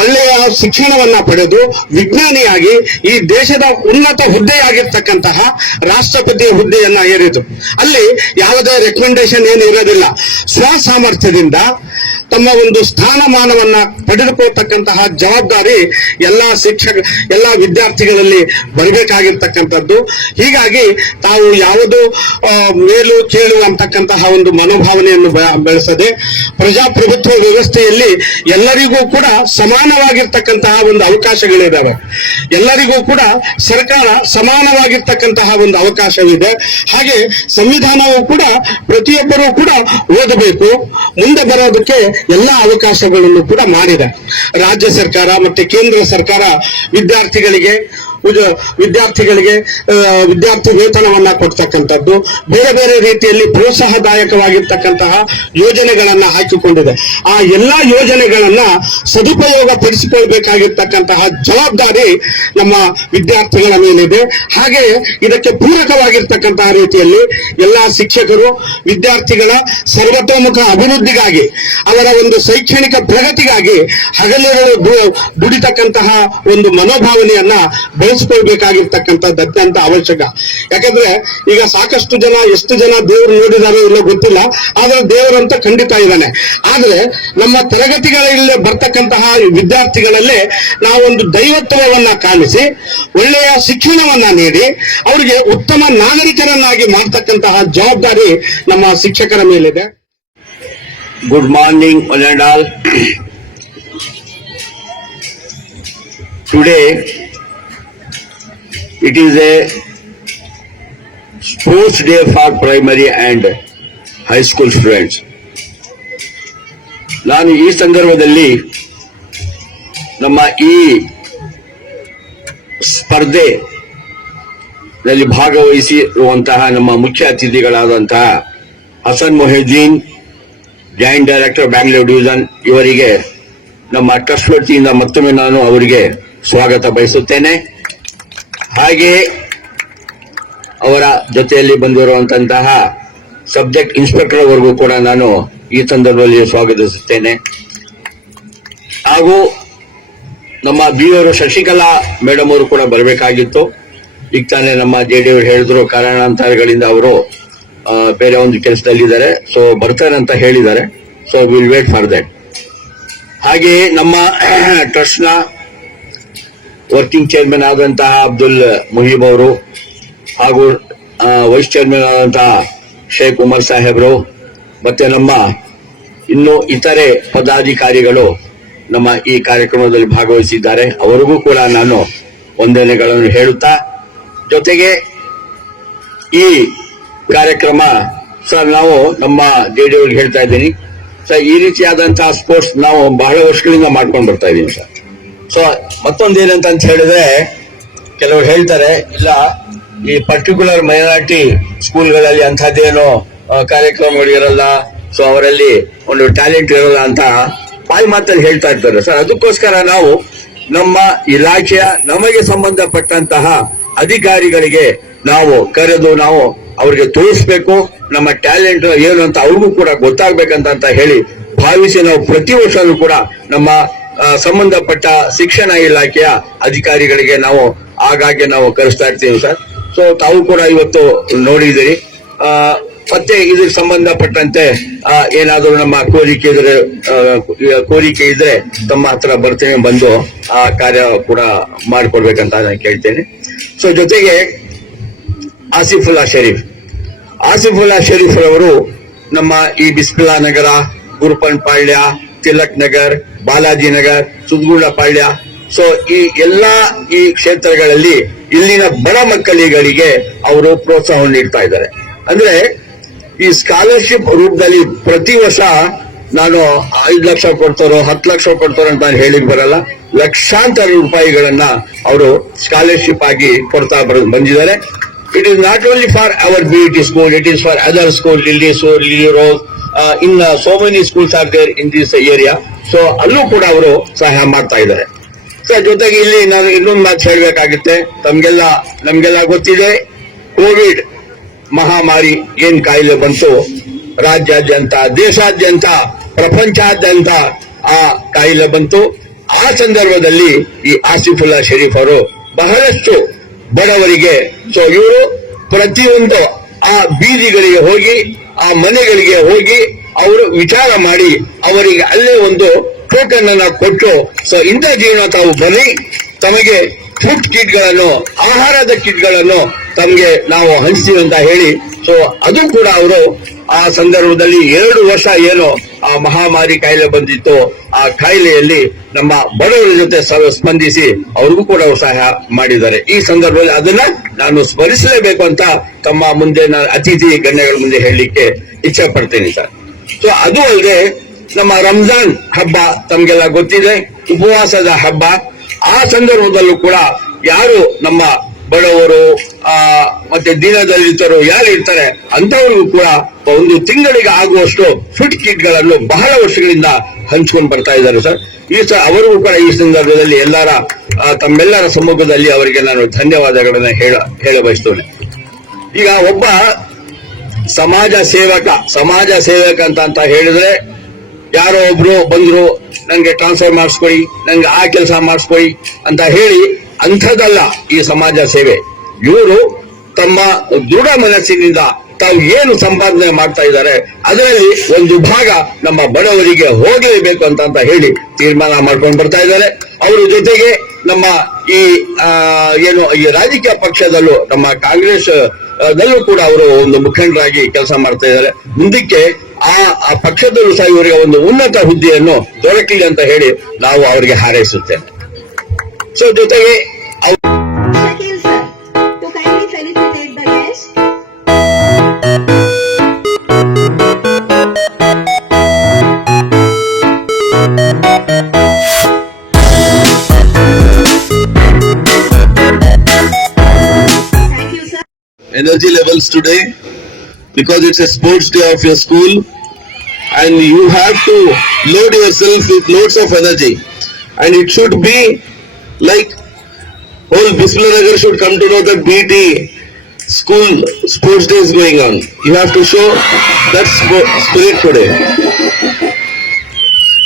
ಒಳ್ಳೆಯ ಶಿಕ್ಷಣವನ್ನ ಪಡೆದು ವಿಜ್ಞಾನಿಯಾಗಿ ಈ ದೇಶದ ಉನ್ನತ ಹುದ್ದೆಯಾಗಿರ್ತಕ್ಕಂತಹ ರಾಷ್ಟ್ರಪತಿ ಹುದ್ದೆಯನ್ನ ಏರಿತು. ಅಲ್ಲಿ ಯಾವುದೇ ರೆಕಮೆಂಡೇಶನ್ ಏನು ಇರೋದಿಲ್ಲ. ಸ್ವ ಸಾಮರ್ಥ್ಯದಿಂದ ತಮ್ಮ ಒಂದು ಸ್ಥಾನಮಾನವನ್ನ ಪಡೆದುಕೊಳ್ತಕ್ಕಂತಹ ಜವಾಬ್ದಾರಿ ಎಲ್ಲಾ ವಿದ್ಯಾರ್ಥಿಗಳಲ್ಲಿ ಬರಬೇಕಾಗಿರ್ತಕ್ಕಂಥದ್ದು. ಹೀಗಾಗಿ ತಾವು ಯಾವುದು ಮೇಲು ಕೀಳು ಅಂತಕ್ಕಂತಹ ಒಂದು ಮನೋಭಾವನೆಯನ್ನು ಬೆಳೆಸದೆ ಪ್ರಜಾಪ್ರಭುತ್ವ ವ್ಯವಸ್ಥೆಯಲ್ಲಿ ಎಲ್ಲರಿಗೂ ಕೂಡ ಸಮಾನವಾಗಿರ್ತಕ್ಕಂತಹ ಒಂದು ಅವಕಾಶಗಳಿದ್ದಾವೆ. ಎಲ್ಲರಿಗೂ ಕೂಡ ಸರ್ಕಾರ ಸಮಾನವಾಗಿರ್ತಕ್ಕಂತಹ ಒಂದು ಅವಕಾಶವಿದೆ. ಹಾಗೆ ಸಂವಿಧಾನವು ಕೂಡ ಪ್ರತಿಯೊಬ್ಬರೂ ಕೂಡ ಓದಬೇಕು, ಮುಂದೆ ಬರೋದಕ್ಕೆ ಎಲ್ಲಾ ಅವಕಾಶಗಳನ್ನು ಕೂಡ ಮಾಡಿದೆ. ರಾಜ್ಯ ಸರ್ಕಾರ ಮತ್ತೆ ಕೇಂದ್ರ ಸರ್ಕಾರ ವಿದ್ಯಾರ್ಥಿಗಳಿಗೆ ವಿದ್ಯಾರ್ಥಿ ವೇತನವನ್ನ ಕೊಡ್ತಕ್ಕಂಥದ್ದು, ಬೇರೆ ಬೇರೆ ರೀತಿಯಲ್ಲಿ ಪ್ರೋತ್ಸಾಹದಾಯಕವಾಗಿರ್ತಕ್ಕಂತಹ ಯೋಜನೆಗಳನ್ನ ಹಾಕಿಕೊಂಡಿದೆ. ಆ ಎಲ್ಲಾ ಯೋಜನೆಗಳನ್ನ ಸದುಪಯೋಗ ಪಡಿಸಿಕೊಳ್ಬೇಕಾಗಿರ್ತಕ್ಕಂತಹ ಜವಾಬ್ದಾರಿ ನಮ್ಮ ವಿದ್ಯಾರ್ಥಿಗಳ ಮೇಲಿದೆ. ಹಾಗೆ ಇದಕ್ಕೆ ಪೂರಕವಾಗಿರ್ತಕ್ಕಂತಹ ರೀತಿಯಲ್ಲಿ ಎಲ್ಲಾ ಶಿಕ್ಷಕರು ವಿದ್ಯಾರ್ಥಿಗಳ ಸರ್ವತೋಮುಖ ಅಭಿವೃದ್ಧಿಗಾಗಿ, ಅವರ ಒಂದು ಶೈಕ್ಷಣಿಕ ಪ್ರಗತಿಗಾಗಿ ಹಗಲಿರುಳು ದುಡಿತಕ್ಕಂತಹ ಒಂದು ಮನೋಭಾವನೆಯನ್ನ ಬೆಳೆಸಿಕೊಳ್ಬೇಕಾಗಿರ್ತಕ್ಕಂಥದ್ದು ಅತ್ಯಂತ ಅವಶ್ಯಕ. ಯಾಕಂದ್ರೆ ಈಗ ಸಾಕಷ್ಟು ಜನ, ಎಷ್ಟು ಜನ ದೇವರು ನೋಡಿದಾರೋ ಇಲ್ಲೋ ಗೊತ್ತಿಲ್ಲ, ಆದ್ರೆ ದೇವರಂತ ಖಂಡಿತ ಇದ್ದಾನೆ. ಆದ್ರೆ ನಮ್ಮ ತರಗತಿಗಳಲ್ಲಿ ಬರ್ತಕ್ಕಂತಹ ವಿದ್ಯಾರ್ಥಿಗಳಲ್ಲೇ ನಾವೊಂದು ದೈವತ್ವವನ್ನ ಕಾಣಿಸಿ ಒಳ್ಳೆಯ ಶಿಕ್ಷಣವನ್ನ ನೀಡಿ ಅವರಿಗೆ ಉತ್ತಮ ನಾಗರಿಕರನ್ನಾಗಿ ಮಾಡ್ತಕ್ಕಂತಹ ಜವಾಬ್ದಾರಿ ನಮ್ಮ ಶಿಕ್ಷಕರ ಮೇಲಿದೆ. Good morning, one and all. Today, it is a sports day for primary and high school students. ನಾನು ಈ ಸಂದರ್ಭದಲ್ಲಿ ನಮ್ಮ ಈ ಸ್ಪರ್ಧೆಯಲ್ಲಿ ಭಾಗವಹಿಸಿರುವಂತಹ ನಮ್ಮ ಮುಖ್ಯ ಅತಿಥಿಗಳಾದಂತಹ Hasan Mohiddin, joint director Bangalore division, ಇವರಿಗೆ ನಮ್ಮ ಟ್ರಸ್ಟ್ ವತಿಯಿಂದ ಮತ್ತೊಮ್ಮೆ ನಾನು ಅವರಿಗೆ ಸ್ವಾಗತ ಬಯಸುತ್ತೇನೆ. ಹಾಗೆಯೇ ಅವರ ಜೊತೆಯಲ್ಲಿ ಬಂದಿರುವಂತಹ ಸಬ್ಜೆಕ್ಟ್ ಇನ್ಸ್ಪೆಕ್ಟರ್ ಅವರಿಗೂ ಕೂಡ ನಾನು ಈ ಸಂದರ್ಭದಲ್ಲಿ ಸ್ವಾಗತಿಸುತ್ತೇನೆ. ಹಾಗೂ ನಮ್ಮ BO ಶಶಿಕಲಾ ಮೇಡಮ್ ಅವರು ಕೂಡ ಬರಬೇಕಾಗಿತ್ತು. ಈಗ ತಾನೇ ನಮ್ಮ JD ಅವರು ಹೇಳಿದ್ರು, ಕಾರಣಾಂತರಗಳಿಂದ ಅವರು ಬೇರೆ ಒಂದು ಕೆಲಸದಲ್ಲಿದ್ದಾರೆ, ಸೊ ಬರ್ತಾರೆ ಅಂತ ಹೇಳಿದ್ದಾರೆ. So will wait for that. ಹಾಗೆಯೇ ನಮ್ಮ ಟ್ರಸ್ಟ್ನ ವರ್ಕಿಂಗ್ ಚೇರ್ಮನ್ ಆದಂತಹ ಅಬ್ದುಲ್ ಮುಹೀಬ್ ಅವರು ಹಾಗೂ ವೈಸ್ ಚೇರ್ಮನ್ ಆದಂತಹ ಶೇಖ್ ಉಮರ್ ಸಾಹೇಬ್ರು ಮತ್ತೆ ನಮ್ಮ ಇನ್ನು ಇತರೆ ಪದಾಧಿಕಾರಿಗಳು ನಮ್ಮ ಈ ಕಾರ್ಯಕ್ರಮದಲ್ಲಿ ಭಾಗವಹಿಸಿದ್ದಾರೆ. ಅವರಿಗೂ ಕೂಡ ನಾನು ವಂದನೆಗಳನ್ನು ಹೇಳುತ್ತಾ, ಜೊತೆಗೆ ಈ ಕಾರ್ಯಕ್ರಮ ಸರ್ ನಾವು ನಮ್ಮ JD ಅವ್ರಿಗೆ ಹೇಳ್ತಾ ಇದ್ದೀನಿ ಸರ್, ಈ ರೀತಿಯಾದಂತಹ ಸ್ಪೋರ್ಟ್ಸ್ ನಾವು ಬಹಳ ವರ್ಷಗಳಿಂದ ಮಾಡ್ಕೊಂಡು ಬರ್ತಾ ಇದ್ದೀವಿ ಸರ್. ಸೊ ಮತ್ತೊಂದೇನಂತ ಹೇಳಿದ್ರೆ, ಕೆಲವರು ಹೇಳ್ತಾರೆ ಇಲ್ಲ ಈ ಪರ್ಟಿಕ್ಯುಲರ್ ಮೈನಾರಿಟಿ ಸ್ಕೂಲ್ಗಳಲ್ಲಿ ಅಂಥದ್ದೇನೋ ಕಾರ್ಯಕ್ರಮಗಳು ಇರಲ್ಲ, ಸೊ ಅವರಲ್ಲಿ ಒಂದು ಟ್ಯಾಲೆಂಟ್ ಇರಲ್ಲ ಅಂತ ಬಾಯಿ ಮಾತಲ್ಲಿ ಹೇಳ್ತಾ ಇರ್ತಾರೆ ಸರ್. ಅದಕ್ಕೋಸ್ಕರ ನಾವು ನಮ್ಮ ಇಲಾಖೆಯ ನಮಗೆ ಸಂಬಂಧಪಟ್ಟಂತಹ ಅಧಿಕಾರಿಗಳಿಗೆ ನಾವು ಕರೆದು ನಾವು ಅವ್ರಿಗೆ ತೋರಿಸ್ಬೇಕು, ನಮ್ಮ ಟ್ಯಾಲೆಂಟ್ ಏನು ಅಂತ ಅವ್ರಿಗೂ ಕೂಡ ಗೊತ್ತಾಗ್ಬೇಕಂತ ಹೇಳಿ ಭಾವಿಸಿ ನಾವು ಪ್ರತಿ ವರ್ಷನೂ ಕೂಡ ನಮ್ಮ ಸಂಬಂಧಪಟ್ಟ ಶಿಕ್ಷಣ ಇಲಾಖೆಯ ಅಧಿಕಾರಿಗಳಿಗೆ ನಾವು ಆಗಾಗ್ಗೆ ನಾವು ಕರೆಸ್ತಾ ಇರ್ತೀವಿ ಸರ್. ಸೊ ತಾವು ಕೂಡ ಇವತ್ತು ನೋಡಿದಿರಿ. ಮತ್ತೆ ಇದಕ್ಕೆ ಸಂಬಂಧಪಟ್ಟಂತೆ ಏನಾದರೂ ನಮ್ಮ ಕೋರಿಕೆ ಇದ್ರೆ ತಮ್ಮ ಹತ್ರ ಬರ್ತೇನೆ, ಬಂದು ಆ ಕಾರ್ಯ ಕೂಡ ಮಾಡಿಕೊಡ್ಬೇಕಂತ ನಾನು ಕೇಳ್ತೇನೆ. ಸೊ ಜೊತೆಗೆ ಆಸಿಫುಲ್ಲಾ ಶರೀಫ್ ರವರು ನಮ್ಮ ಈ ಬಿಸ್ಮಿಲ್ಲಾ ನಗರ, ಗುರುಪನ್ ಪಾಳ್ಯ, ತಿಲಕ್ ನಗರ್, ಬಾಲಾಜಿ ನಗರ್, ಸುದ್ಗುಳ ಪಾಳ್ಯ, ಸೊ ಈ ಎಲ್ಲಾ ಈ ಕ್ಷೇತ್ರಗಳಲ್ಲಿ ಇಲ್ಲಿನ ಬಡ ಮಕ್ಕಳಿಗಳಿಗೆ ಅವರು ಪ್ರೋತ್ಸಾಹವನ್ನು ನೀಡ್ತಾ ಇದ್ದಾರೆ. ಅಂದ್ರೆ ಈ ಸ್ಕಾಲರ್ಶಿಪ್ ರೂಪದಲ್ಲಿ ಪ್ರತಿ ವರ್ಷ ನಾನು 5 ಲಕ್ಷ ಕೊಡ್ತಾರೋ 10 ಲಕ್ಷ ಕೊಡ್ತಾರೋ ಅಂತ ನಾನು ಹೇಳಿಕ್ ಬರಲ್ಲ, ಲಕ್ಷಾಂತರ ರೂಪಾಯಿಗಳನ್ನ ಅವರು ಸ್ಕಾಲರ್ಶಿಪ್ ಆಗಿ ಕೊಡ್ತಾ ಬಂದಿದ್ದಾರೆ. It is not only for our BET school, it is for other school, Lily Rose, in so many schools are there in this area. So ಅಲ್ಲೂ ಕೂಡ ಅವರು ಸಹಾಯ ಮಾಡ್ತಾ ಇದ್ದಾರೆ. ಸೊ ಜೊತೆಗೆ ಇಲ್ಲಿ ನಾನು ಇನ್ನೊಂದು ಮಾತು ಹೇಳಬೇಕಾಗುತ್ತೆ. ನಮ್ಗೆಲ್ಲ ಗೊತ್ತಿದೆ, ಕೋವಿಡ್ ಮಹಾಮಾರಿ ಏನ್ ಕಾಯಿಲೆ ಬಂತು ರಾಜ್ಯಾದ್ಯಂತ, ದೇಶಾದ್ಯಂತ, ಪ್ರಪಂಚಾದ್ಯಂತ ಆ ಕಾಯಿಲೆ ಬಂತು. ಆ ಸಂದರ್ಭದಲ್ಲಿ ಈ ಆಸಿಫುಲ್ಲಾ ಶರೀಫ್ ಅವರು ಬಹಳಷ್ಟು ಬಡವರಿಗೆ, ಸೊ ಇವರು ಪ್ರತಿಯೊಂದು ಆ ಬೀದಿಗಳಿಗೆ ಹೋಗಿ, ಆ ಮನೆಗಳಿಗೆ ಹೋಗಿ ಅವರು ವಿಚಾರ ಮಾಡಿ ಅವರಿಗೆ ಅಲ್ಲೇ ಒಂದು ಟೋಕನ್ ಅನ್ನ ಕೊಟ್ಟು, ಸೊ ಇಂಥ ಜೀವನ ತಾವು ಬನ್ನಿ, ತಮಗೆ ಫುಡ್ ಕಿಟ್ಗಳನ್ನು, ಆಹಾರದ ಕಿಟ್ಗಳನ್ನು ತಮಗೆ ನಾವು ಹಂಚ್ತೀವಿ ಅಂತ ಹೇಳಿ, ಸೊ ಅದು ಕೂಡ ಅವರು ಆ ಸಂದರ್ಭದಲ್ಲಿ 2 ವರ್ಷ ಏನು ಆ ಮಹಾಮಾರಿ ಕಾಯಿಲೆ ಬಂದಿತ್ತು, ಆ ಕಾಯಿಲೆಯಲ್ಲಿ ನಮ್ಮ ಬಡವರ ಜೊತೆ ಸ್ಪಂದಿಸಿ ಅವ್ರಿಗೂ ಕೂಡ ಅವರು ಸಹಾಯ ಮಾಡಿದ್ದಾರೆ. ಈ ಸಂದರ್ಭದಲ್ಲಿ ಅದನ್ನ ನಾನು ಸ್ಮರಿಸಲೇಬೇಕು ಅಂತ ತಮ್ಮ ಮುಂದೆ ನಾನು ಅತಿಥಿ ಗಣ್ಯಗಳ ಮುಂದೆ ಹೇಳಲಿಕ್ಕೆ ಇಚ್ಛೆ ಪಡ್ತೇನೆ ಸರ್. ಸೊ ಅದು ಅಲ್ಲದೆ ನಮ್ಮ ರಂಜಾನ್ ಹಬ್ಬ ತಮ್ಗೆಲ್ಲ ಗೊತ್ತಿದೆ, ಉಪವಾಸದ ಹಬ್ಬ. ಆ ಸಂದರ್ಭದಲ್ಲೂ ಕೂಡ ಯಾರು ನಮ್ಮ ಬಡವರು ಮತ್ತೆ ದೀನದಲಿತರು ಯಾರು ಇರ್ತಾರೆ ಅಂತವ್ರಿಗೂ ಕೂಡ ಒಂದು ತಿಂಗಳಿಗೆ ಆಗುವಷ್ಟು ಫುಡ್ ಕಿಟ್ಗಳನ್ನು ಬಹಳ ವರ್ಷಗಳಿಂದ ಹಂಚ್ಕೊಂಡು ಬರ್ತಾ ಇದ್ದಾರೆ ಸರ್. ಅವರಿಗೂ ಕೂಡ ಈ ಸಂದರ್ಭದಲ್ಲಿ ತಮ್ಮೆಲ್ಲರ ಸಮ್ಮುಖದಲ್ಲಿ ಅವರಿಗೆ ನಾನು ಧನ್ಯವಾದಗಳನ್ನ ಹೇಳ ಬಯಸ್ತೇನೆ. ಈಗ ಒಬ್ಬ ಸಮಾಜ ಸೇವಕ ಅಂತ ಹೇಳಿದ್ರೆ, ಯಾರೋ ಒಬ್ರು ಬಂದ್ರು ನಂಗೆ ಟ್ರಾನ್ಸ್ಫರ್ ಮಾಡಿಸ್ಕೊಡಿ, ನಂಗೆ ಆ ಕೆಲಸ ಮಾಡಿಸ್ಕೊಡಿ ಅಂತ ಹೇಳಿ ಅಂಥದ್ದಲ್ಲ ಈ ಸಮಾಜ ಸೇವೆ. ಇವರು ತಮ್ಮ ದೃಢ ಮನಸ್ಸಿನಿಂದ ತಾವು ಏನು ಸಂಪಾದನೆ ಮಾಡ್ತಾ ಇದ್ದಾರೆ ಅದರಲ್ಲಿ ಒಂದು ಭಾಗ ನಮ್ಮ ಬಡವರಿಗೆ ಹೋಗಲೇಬೇಕು ಅಂತ ಹೇಳಿ ತೀರ್ಮಾನ ಮಾಡ್ಕೊಂಡು ಬರ್ತಾ ಇದ್ದಾರೆ. ಅವರ ಜೊತೆಗೆ ನಮ್ಮ ಈ ರಾಜಕೀಯ ಪಕ್ಷದಲ್ಲೂ, ನಮ್ಮ ಕಾಂಗ್ರೆಸ್ ದಲ್ಲೂ ಕೂಡ ಅವರು ಒಂದು ಮುಖಂಡರಾಗಿ ಕೆಲಸ ಮಾಡ್ತಾ ಇದ್ದಾರೆ. ಮುಂದಕ್ಕೆ ಆ ಪಕ್ಷದಲ್ಲೂ ಸಹ ಇವರಿಗೆ ಒಂದು ಉನ್ನತ ಹುದ್ದೆಯನ್ನು ದೊರಕಲಿ ಅಂತ ಹೇಳಿ ನಾವು ಅವರಿಗೆ ಹಾರೈಸುತ್ತೇವೆ. ಸೊ ಜೊತೆಗೆ Shakil sir, to kindly felicitate the guest. Thank you sir. Energy levels today, because it's a sports day of your school and you have to load yourself with loads of energy, and it should be like whole Bismillah Nagar should come to know that BET school sports day is going on. You have to show that spirit today.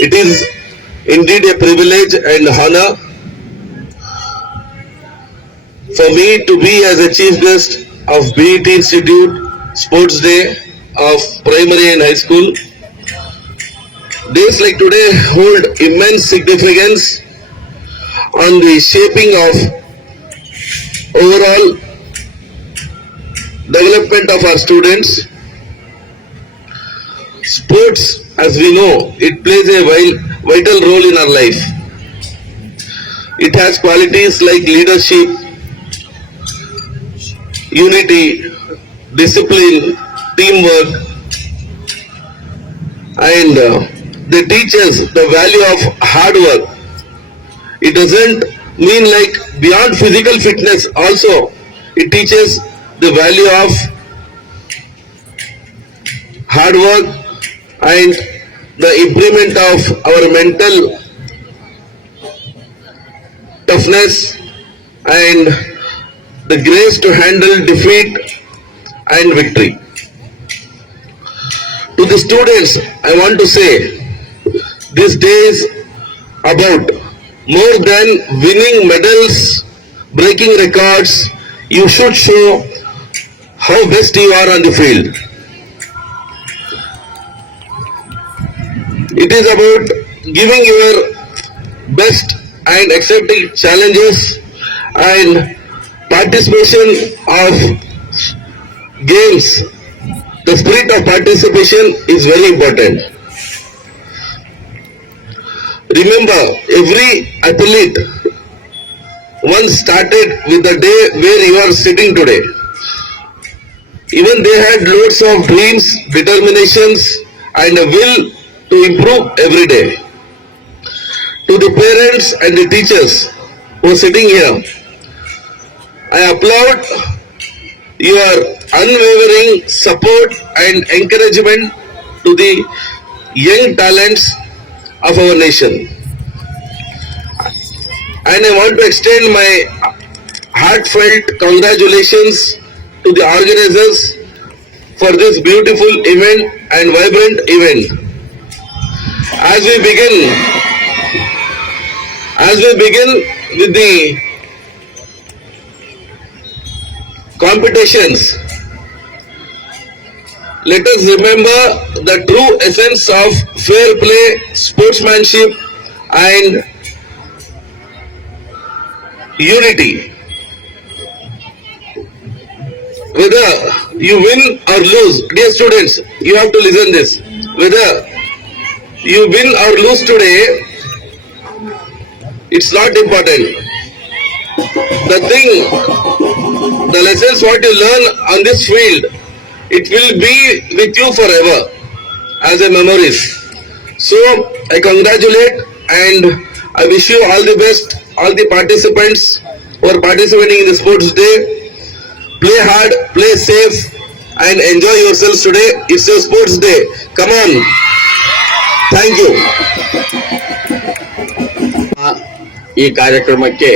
It is indeed a privilege and honor for me to be as a chief guest of BET Institute Sports Day of primary and high school. Days like today hold immense significance on the shaping of overall development of our students. Sports, as we know, it plays a vital role in our life. It has qualities like leadership, unity, discipline, teamwork, and they teach us the value of hard work. It doesn't mean like beyond physical fitness also, it teaches the value of hard work and the improvement of our mental toughness and the grace to handle defeat and victory. To the students, I want to say, this day is about more than winning medals, breaking records. You should show how best you are on the field. It is about giving your best and accepting challenges and participation of games. The spirit of participation is very important. Remember, every athlete once started with the day where you are sitting today. Even they had loads of dreams, determinations, and a will to improve every day. To the parents and the teachers who are sitting here, I applaud your unwavering support and encouragement to the young talents of our nation. And I want to extend my heartfelt congratulations to the organizers for this beautiful event and vibrant event. As we begin with the competitions, let us remember the true essence of fair play, sportsmanship, and unity. Whether you win or lose, dear students, you have to listen this. Whether you win or lose today, it's not important. The lessons what you learn on this field, it will be with you forever as a memories. So I congratulate and I wish you all the best, all the participants who are participating in the sports day. Play hard, play safe, and enjoy yourselves today. It's your sports day. Come on. Thank you. ಈ ಕಾರ್ಯಕ್ರಮಕ್ಕೆ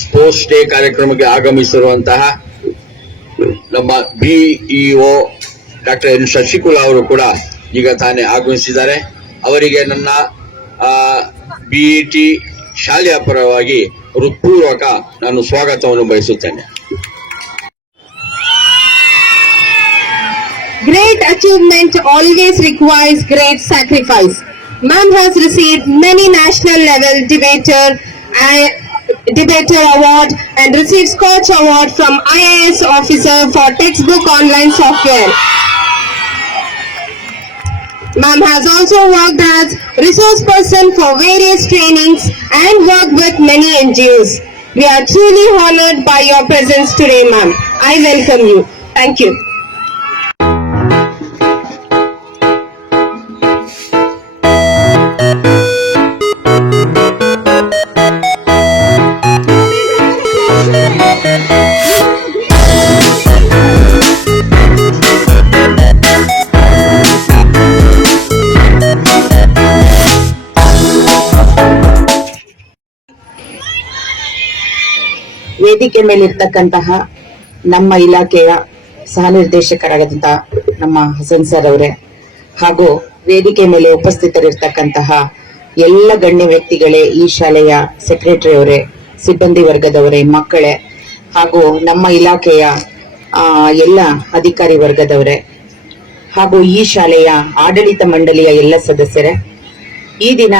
sports day ಕಾರ್ಯಕ್ರಮಕ್ಕೆ ಆಗಮಿಸಿರುವಂತಹ ನಮ್ಮ BEO doctor N ಶಶಿಕುಲಾ ಅವರು ಕೂಡ ಈಗ ತಾನೇ ಆಗಮಿಸಿದ್ದಾರೆ. ಅವರಿಗೆ ನನ್ನ ಬಿಇಟಿ ಶಾಲೆಯ ಪರವಾಗಿ ಹೃತ್ಪೂರ್ವಕ ನಾನು ಸ್ವಾಗತವನ್ನು ಬಯಸುತ್ತೇನೆ. Great achievement always requires great sacrifice. Ma'am has received many national level debater award and received Scotch award from IAS officer for textbook online software. Ma'am has also worked as resource person for various trainings and worked with many NGOs. We are truly honored by your presence today, ma'am. I welcome you. Thank you. ವೇದಿಕೆ ಮೇಲಿರ್ತಕ್ಕಂತಹ ನಮ್ಮ ಇಲಾಖೆಯ ಸಹ ನಿರ್ದೇಶಕರಾದಂತ ನಮ್ಮ ಹಸನ್ ಸರ್ ಅವರೇ ಹಾಗೂ ವೇದಿಕೆ ಮೇಲೆ ಉಪಸ್ಥಿತರಿರ್ತಕ್ಕಂತಹ ಎಲ್ಲ ಗಣ್ಯ ವ್ಯಕ್ತಿಗಳೇ, ಈ ಶಾಲೆಯ ಸೆಕ್ರೆಟರಿ ಅವರೇ, ಸಿಬ್ಬಂದಿ ವರ್ಗದವರೇ, ಮಕ್ಕಳೇ ಹಾಗೂ ನಮ್ಮ ಇಲಾಖೆಯ ಎಲ್ಲ ಅಧಿಕಾರಿ ವರ್ಗದವರೇ ಹಾಗೂ ಈ ಶಾಲೆಯ ಆಡಳಿತ ಮಂಡಳಿಯ ಎಲ್ಲ ಸದಸ್ಯರೇ, ಈ ದಿನ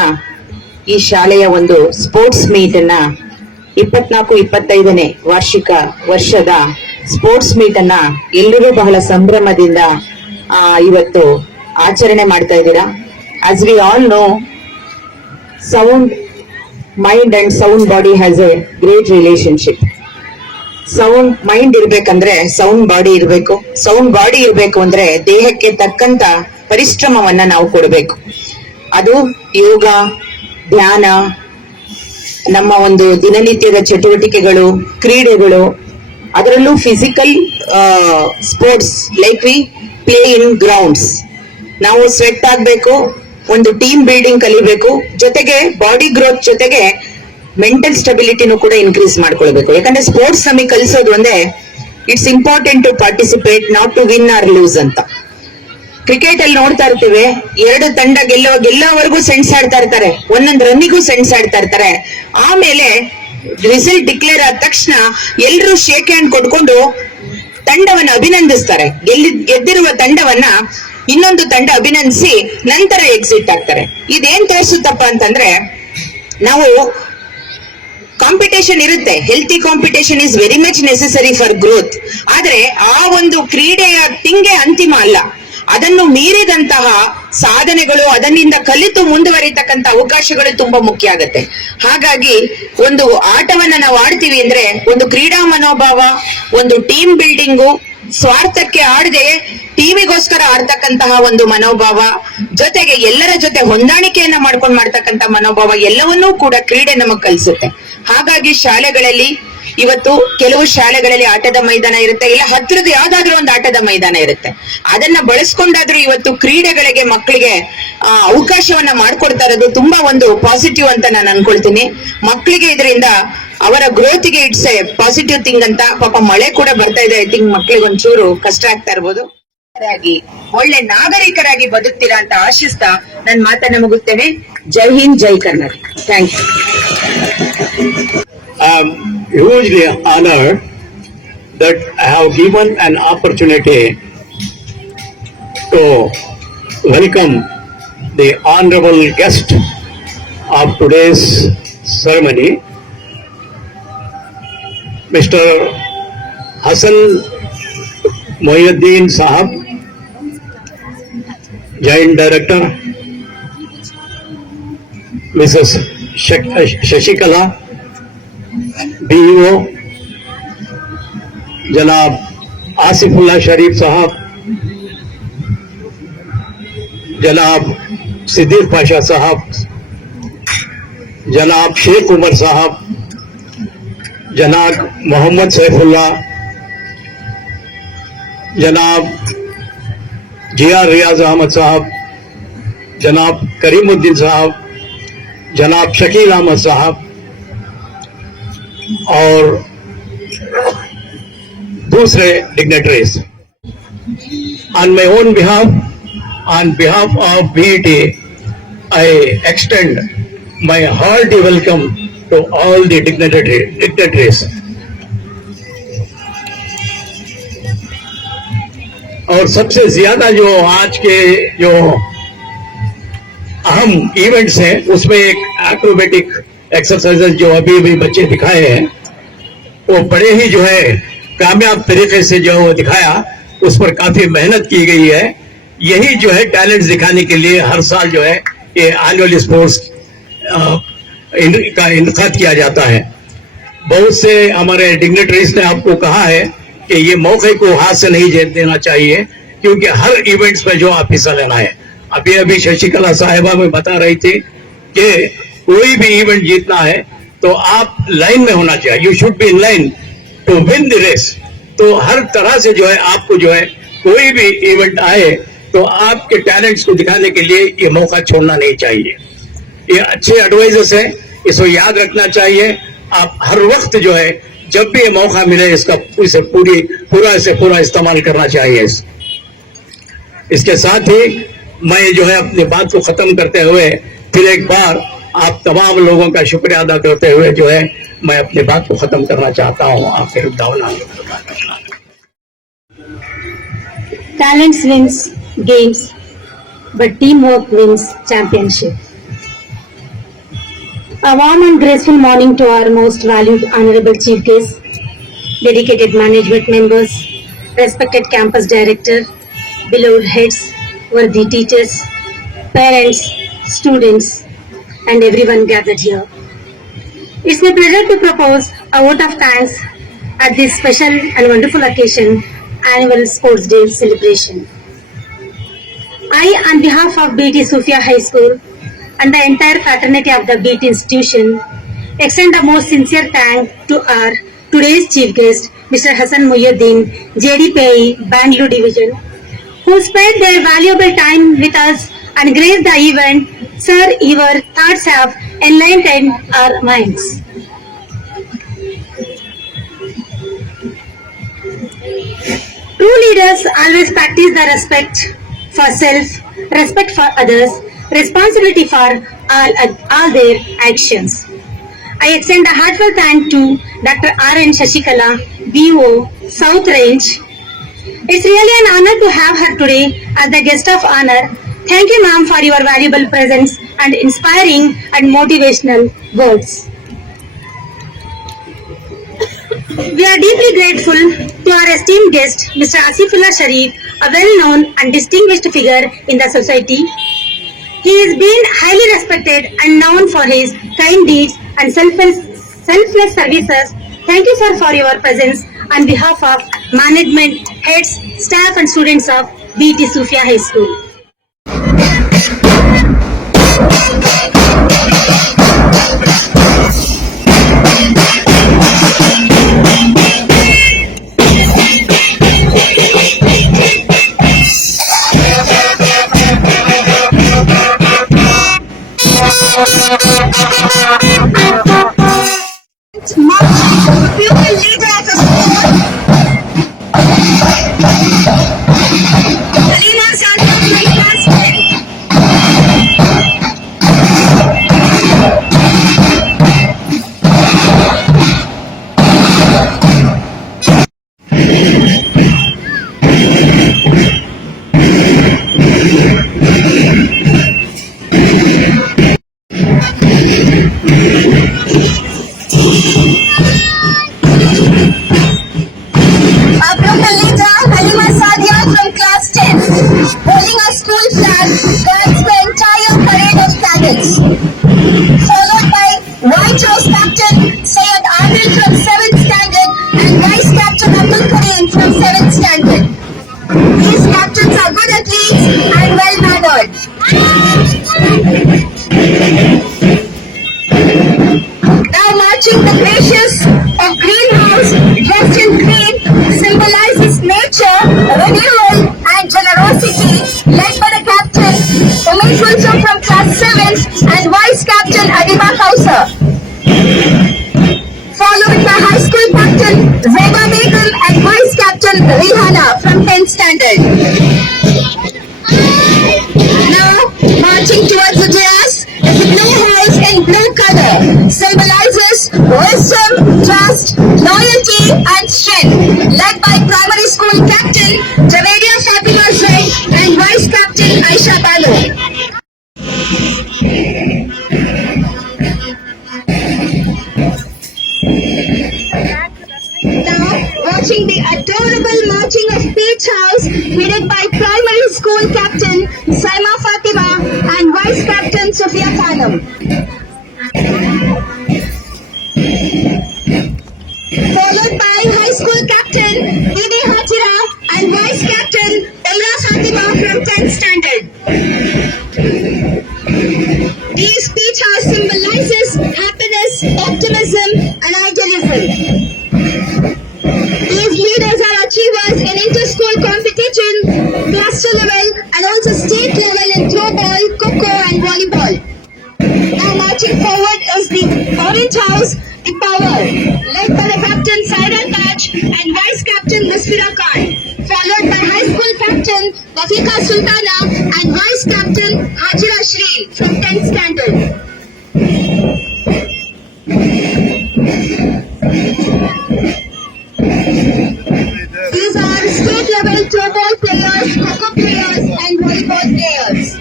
ಈ ಶಾಲೆಯ ಒಂದು ಸ್ಪೋರ್ಟ್ಸ್ ಮೀಟ್ ಅನ್ನ 24-25ನೇ ವಾರ್ಷಿಕ ವರ್ಷದ ಸ್ಪೋರ್ಟ್ಸ್ ಮೀಟ್ ಅನ್ನ ಎಲ್ಲರೂ ಬಹಳ ಸಂಭ್ರಮದಿಂದ ಇವತ್ತು ಆಚರಣೆ ಮಾಡ್ತಾ ಇದ್ದೀರಾ. As we all know, sound mind and sound body has a great relationship. Sound mind ಇರ್ಬೇಕಂದ್ರೆ ಸೌಂಡ್ ಬಾಡಿ ಇರಬೇಕು, ಸೌಂಡ್ ಬಾಡಿ ಇರಬೇಕು ಅಂದ್ರೆ ದೇಹಕ್ಕೆ ತಕ್ಕಂತ ಪರಿಶ್ರಮವನ್ನ ನಾವು ಕೊಡಬೇಕು. ಅದು ಯೋಗ, ಧ್ಯಾನ, ನಮ್ಮ ಒಂದು ದಿನನಿತ್ಯದ ಚಟುವಟಿಕೆಗಳು, ಕ್ರೀಡೆಗಳು, ಅದರಲ್ಲೂ physical sports like we play in grounds. ನಾವು ಸ್ವೆಟ್ ಆಗ್ಬೇಕು, ಒಂದು ಟೀಮ್ ಬಿಲ್ಡಿಂಗ್ ಕಲಿಬೇಕು, ಜೊತೆಗೆ ಬಾಡಿ ಗ್ರೋತ್ ಜೊತೆಗೆ ಮೆಂಟಲ್ ಸ್ಟೆಬಿಲಿಟಿನೂ ಕೂಡ ಇನ್ಕ್ರೀಸ್ ಮಾಡ್ಕೊಳ್ಬೇಕು. ಯಾಕಂದ್ರೆ ಸ್ಪೋರ್ಟ್ಸ್ ನಮಗೆ ಕಲಿಸೋದು ಒಂದೇ, it's important to participate, not to win or lose ಅಂತ. ಕ್ರಿಕೆಟ್ ಅಲ್ಲಿ ನೋಡ್ತಾ ಇರ್ತೇವೆ, ಎರಡು ತಂಡ ಗೆಲ್ಲೋವರೆಗೂ ಸೆಣಸಾಡ್ತಾ ಇರ್ತಾರೆ, ಒಂದೊಂದು ರನ್ನಿಗೂ ಸೆಣಸಾಡ್ತಾ ಇರ್ತಾರೆ. ಆಮೇಲೆ ರಿಸಲ್ಟ್ ಡಿಕ್ಲೇರ್ ಆದ ತಕ್ಷಣ ಎಲ್ಲರೂ ಶೇಕ್ ಹ್ಯಾಂಡ್ ಕೊಟ್ಕೊಂಡು ತಂಡವನ್ನ ಅಭಿನಂದಿಸ್ತಾರೆ. ಗೆದ್ದಿರುವ ತಂಡವನ್ನ ಇನ್ನೊಂದು ತಂಡ ಅಭಿನಂದಿಸಿ ನಂತರ ಎಕ್ಸಿಟ್ ಆಗ್ತಾರೆ. ಇದೇನ್ ತೋರಿಸುತ್ತಪ್ಪ ಅಂತಂದ್ರೆ, ನಾವು ಕಾಂಪಿಟೇಷನ್ ಇರುತ್ತೆ, healthy competition is very much necessary for growth. ಆದ್ರೆ ಆ ಒಂದು ಕ್ರೀಡೆಯ ತಿಂಗೆ ಅಂತಿಮ ಅಲ್ಲ, ಅದನ್ನು ಮೀರಿದಂತಹ ಸಾಧನೆಗಳು, ಅದನ್ನಿಂದ ಕಲಿತು ಮುಂದುವರಿತಕ್ಕಂತ ಅವಕಾಶಗಳು ತುಂಬಾ ಮುಖ್ಯ ಆಗುತ್ತೆ. ಹಾಗಾಗಿ ಒಂದು ಆಟವನ್ನ ನಾವು ಆಡ್ತೀವಿ ಅಂದ್ರೆ ಒಂದು ಕ್ರೀಡಾ ಮನೋಭಾವ, ಒಂದು ಟೀಮ್ ಬಿಲ್ಡಿಂಗು, ಸ್ವಾರ್ಥಕ್ಕೆ ಆಡದೆ ಟೀಮಿಗೋಸ್ಕರ ಆಡ್ತಕ್ಕಂತಹ ಒಂದು ಮನೋಭಾವ, ಜೊತೆಗೆ ಎಲ್ಲರ ಜೊತೆ ಹೊಂದಾಣಿಕೆಯನ್ನ ಮಾಡ್ಕೊಂಡು ಮಾಡ್ತಕ್ಕಂತ ಮನೋಭಾವ, ಎಲ್ಲವನ್ನೂ ಕೂಡ ಕ್ರೀಡೆ ನಮಗ್ ಕಲಿಸುತ್ತೆ. ಹಾಗಾಗಿ ಶಾಲೆಗಳಲ್ಲಿ ಇವತ್ತು ಕೆಲವು ಶಾಲೆಗಳಲ್ಲಿ ಆಟದ ಮೈದಾನ ಇರುತ್ತೆ, ಇಲ್ಲ ಹತ್ತಿರದ ಯಾವ್ದಾದ್ರು ಒಂದು ಆಟದ ಮೈದಾನ ಇರುತ್ತೆ. ಅದನ್ನ ಬಳಸ್ಕೊಂಡಾದ್ರೂ ಇವತ್ತು ಕ್ರೀಡೆಗಳಿಗೆ ಮಕ್ಕಳಿಗೆ ಅವಕಾಶವನ್ನ ಮಾಡ್ಕೊಡ್ತಾ ಇರೋದು ತುಂಬಾ ಒಂದು ಪಾಸಿಟಿವ್ ಅಂತ ನಾನು ಅನ್ಕೊಳ್ತೀನಿ. ಮಕ್ಕಳಿಗೆ ಇದರಿಂದ ಅವರ ಗ್ರೋತ್ಗೆ ಇಟ್ಸ್ ಎ ಪಾಸಿಟಿವ್ ಥಿಂಗ್ ಅಂತ. ಪಾಪ ಮಳೆ ಕೂಡ ಬರ್ತಾ ಇದೆ, ಐ ಥಿಂಕ್ ಮಕ್ಕಳಿಗೆ ಒಂಚೂರು ಕಷ್ಟ ಆಗ್ತಾ ಇರ್ಬೋದು. ಒಳ್ಳೆ ನಾಗರಿಕರಾಗಿ ಬದುಕ್ತೀರಾ ಅಂತ ಆಶಿಸ್ತಾ ನನ್ನ ಮಾತನ್ನ ಮುಗಿಸ್ತೇನೆ. ಜೈ ಹಿಂದ್, ಜೈ Karnataka. Thank you. I'm hugely honored that I have given an opportunity to welcome the honorable guest of today's ceremony, Mr. Hassan Mohyuddin Sahab, Joint Director, Mrs. Shashikala, BEO, जनाब आसिफुल्लाह शरीफ साहब, जनाब सिद्दीक पाशा साहब, जनाब शेख उमर साहब, जनाब मोहम्मद सैफुल्लाह, जनाब जिया रियाज अहमद साहब, जनाब करीमुद्दीन साहब, जनाब शकील अहमद साहब और दूसरे dignitaries. On my own behalf, on behalf of BET, I extend my hearty welcome to all the dignitaries. और सबसे ज्यादा जो आज के जो अहम इवेंट्स हैं उसमें एक एक्रोबेटिक एक्सरसाइजेस जो अभी भी बच्चे दिखाए हैं वो बड़े ही जो है कामयाब तरीके से जो वो दिखाया, उस पर काफी मेहनत की गई है. यही जो है टैलेंट्स दिखाने के लिए हर साल जो है ये एनुअल स्पोर्ट्स का इनकाद किया जाता है. बहुत से हमारे डिग्नेटरीज ने आपको कहा है कि ये मौके को हाथ से नहीं जीत देना चाहिए, क्योंकि हर इवेंट्स में जो आप हिस्सा लेना है. अभी शशिकला साहिबा में बता रही थी कि कोई भी इवेंट जीतना है तो आप लाइन में होना चाहिए, you should be in line to win the race. तो हर तरह से जो है आपको जो है कोई भी इवेंट आए तो आपके टैलेंट्स को दिखाने के लिए ये मौका छोड़ना नहीं चाहिए. ये अच्छे एडवाइजर्स हैं, इसको याद रखना चाहिए. आप हर वक्त जो है जब भी ये मौका मिले इसका पूरा इस्तेमाल करना चाहिए. इसके साथ ही मैं जो है अपनी बात को खत्म करते हुए फिर एक बार आप तमाम लोगों का शुक्रिया अदा करते हुए जो है मैं अपनी बात को खत्म करना चाहता हूँ. आखिर दावना Talents wins games, but teamwork wins championship. A warm and graceful morning to our most valued honorable chief guests, dedicated management members, respected campus director, beloved heads, worthy teachers, parents, students, and everyone gathered here. It's my pleasure to propose a vote of thanks at this special and wonderful occasion, Annual Sports Day celebration. I, on behalf of BT Sufia High School and the entire fraternity of the BT institution, extend the most sincere thanks to our today's chief guest, Mr. Hassan Muhyiddin, JDPI, Bangalore Division, who spent their valuable time with us and graced the event. Sir, your thoughts have enlightened our minds. True leaders always practice the respect for self, respect for others, responsibility for all their actions. I extend a heartfelt thanks to Dr. R.N. Shashikala, BO, South Range. It's really an honor to have her today as the guest of honor. Thank you, ma'am, for your valuable presence and inspiring and motivational words. We are deeply grateful to our esteemed guest, Mr. Asifullah Sharif, a well-known and distinguished figure in the society. He is being highly respected and known for his kind deeds and selfless services. Thank you, sir, for your presence on behalf of management, heads, staff and students of BT Sufia High School. Pupil leader of the school, Alina Sandra from class 10. Our pupil leader, Halima Sadia from class 10, holding our school flag, guides the entire parade of cadets. Followed by White House Captain Syed Adil from 7th Standard and Vice Captain Abdul Kareem from 7th Standard. These captains are good athletes and well-mannered. Now marching the gracious of greenhouse dressed in green symbolizes nature, renewal and generosity, led by the captain Umesh Wilson from class 7 and vice captain Adiba Kausa. Followed by high school captain Zeba Begum and vice captain Rihana from 10th standard. Now marching towards the dais is the blue house in blue color, symbolizes wisdom, trust, loyalty and strength, led by primary school captain Javeria Fatima Zaid and vice captain Aisha Balo. Now watching the adorable marching of Peach House headed by primary school captain Saima Fatima and vice captain Sofia Khanum. Followed by high school captain Bibi Hatira and vice captain Umra Fatima from 10th standard. These Peach House symbolizes happiness, optimism and idealism. These leaders are achievers in inter-school competition, cluster level and also state level in throwball, kho-kho and volleyball. Now marching forward is the Orange House, the Power, led by the captain Sairan Taj and vice captain Musfira Khan, followed by high school captain Wafika Sultana and vice captain Hajira Shreen from 10th standard. These are state level throwball players, kho-kho players and volleyball players.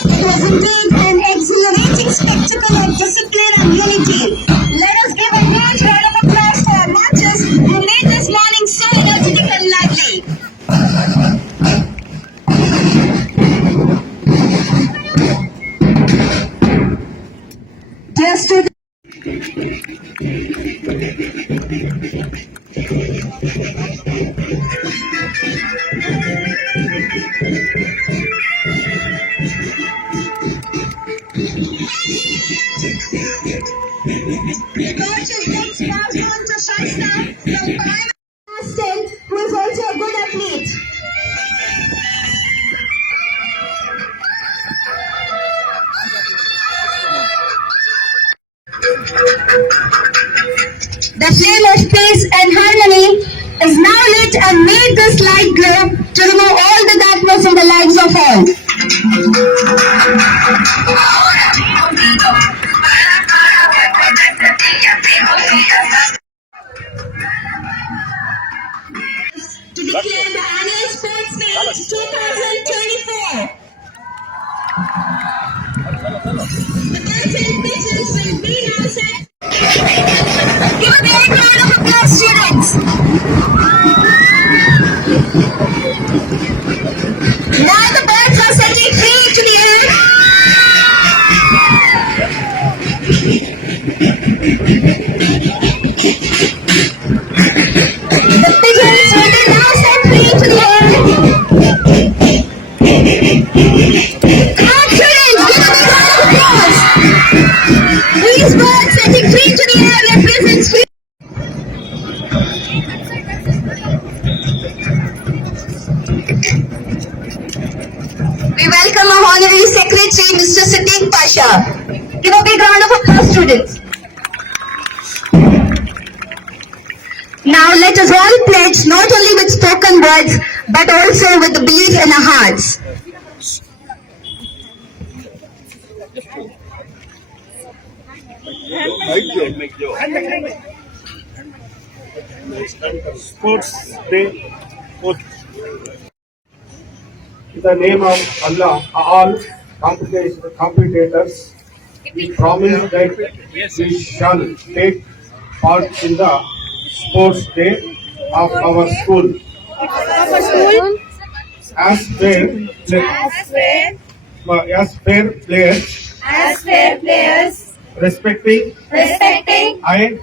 It was indeed an exhilarating spectacle at this Austin, who is also a good athlete. The flame of peace and harmony is now lit and made this light glow to remove all the darkness in the lives of all. To declare the annual sports meet 2024. The content pitches will be now set. Give a big round of applause, students. Now the birds are setting free to the air. The pigeons will be now set free to the air. Come on, students, give a big round of applause. These birds setting free to the air represents free. We welcome our Honorary Secretary, Mr. Siddiq Pasha. Give a big round of applause, students. Now let us all pledge not only with spoken words, but also with the belief in our hearts. Sports Day oath. In the name of Allah, all competitors, we promise that we shall take part in the sports day of our school. As fair players, respecting and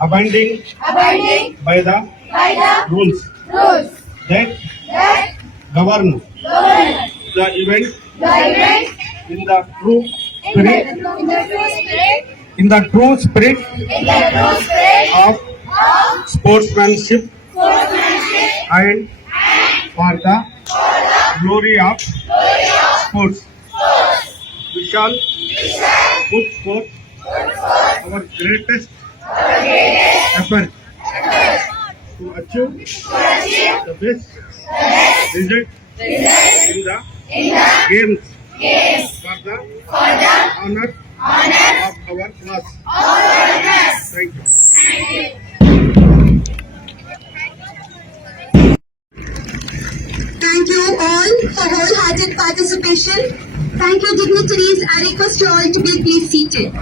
abiding by the rules that govern the event in the true spirit of sportsmanship and for the glory of sports. We shall put forth our greatest effort to achieve the best result in the games for the honor of our class. Thank you. Thank you all for wholehearted participation. Thank you, dignitaries. I request you all to be please seated.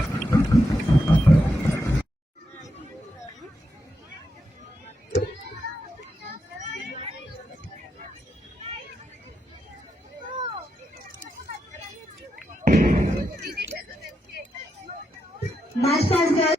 March past girls.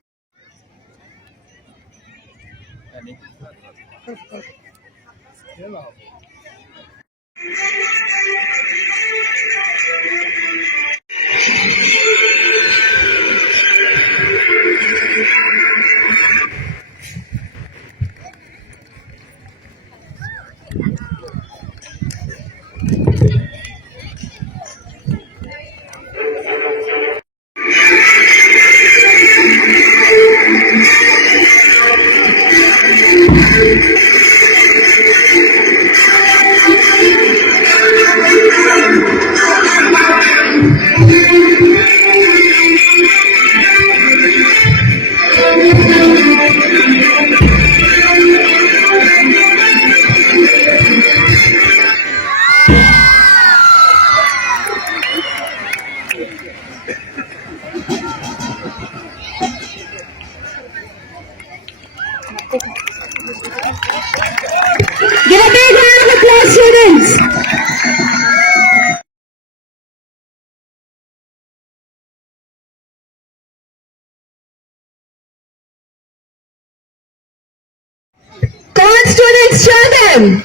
Give a big round of applause, students. Let's show them.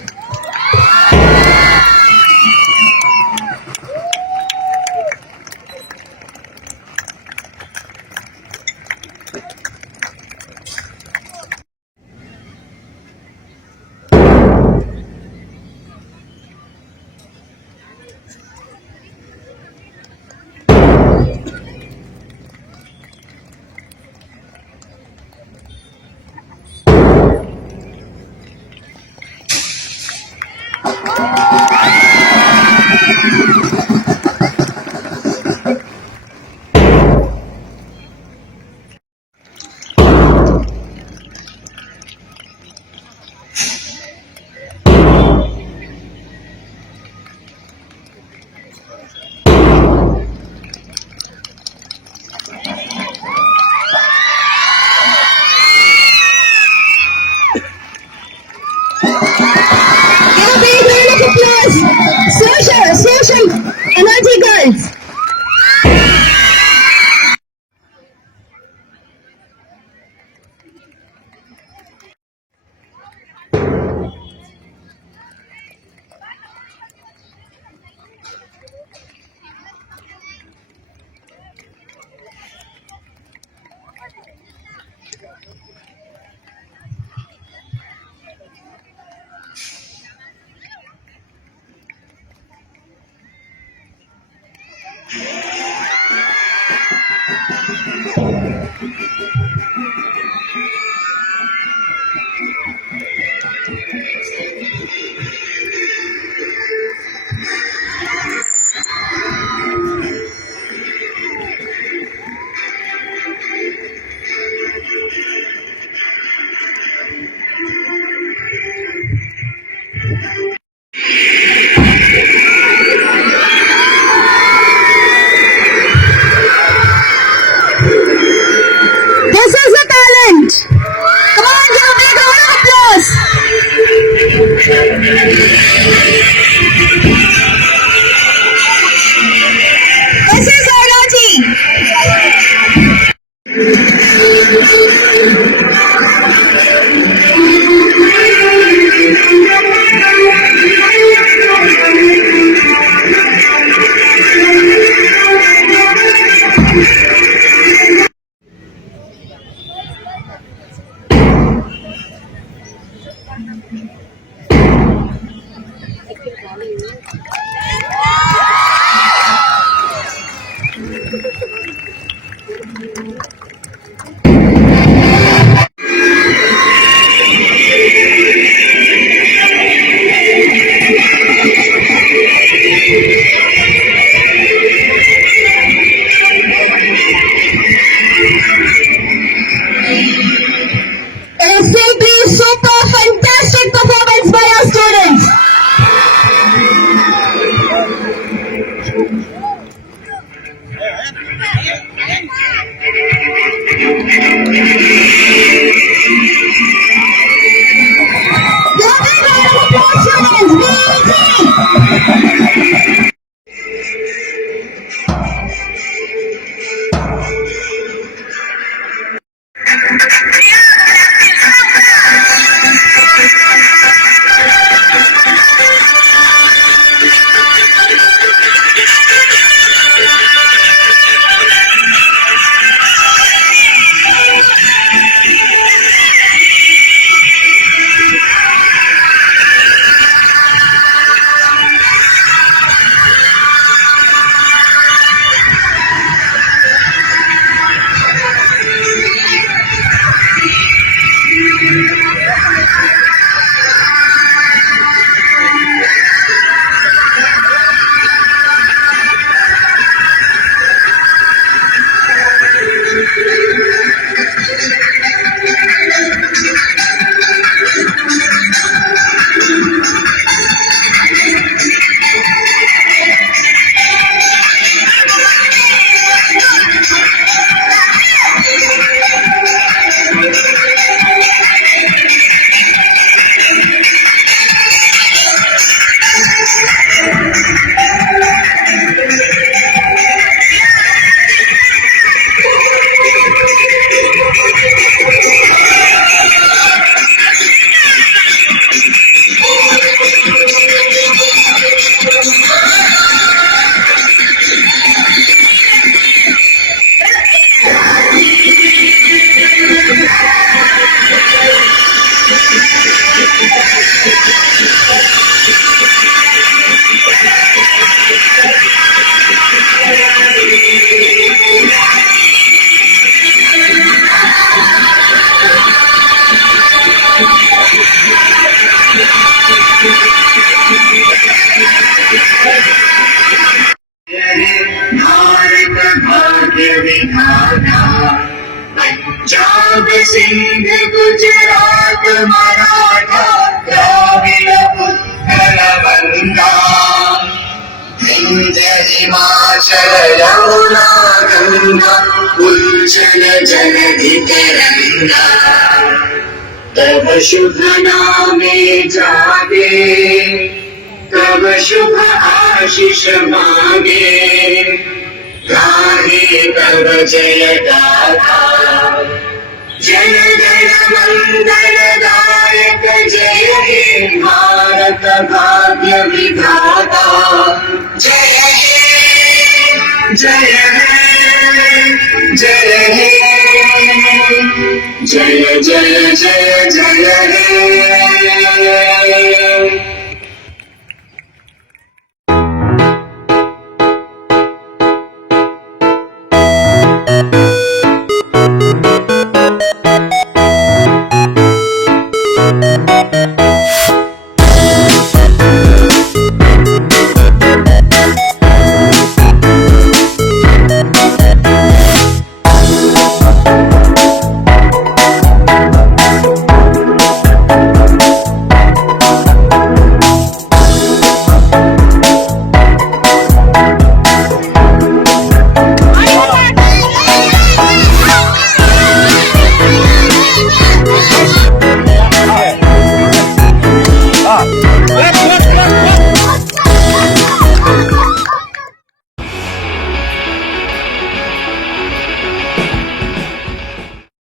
Social energy girls. This is a talent. Come on, give a big round of applause. This is Araji. It is simply super fantastic performance by our students. Give a big round of applause, students. BET. Sindh गुजरात मराठा द्राविड उत्कल गंगा विंध्य हिमाचल यमुना गंगा उज्जल जलधि तरंगा तब शुभ नामे जागे तब शुभ आशीष मांगे गाहे तब जय गाथा जय जय मंगल दायक जय हे भारत भाग्य विधाता जय हे जय हे जय हे जय जय जय जय हे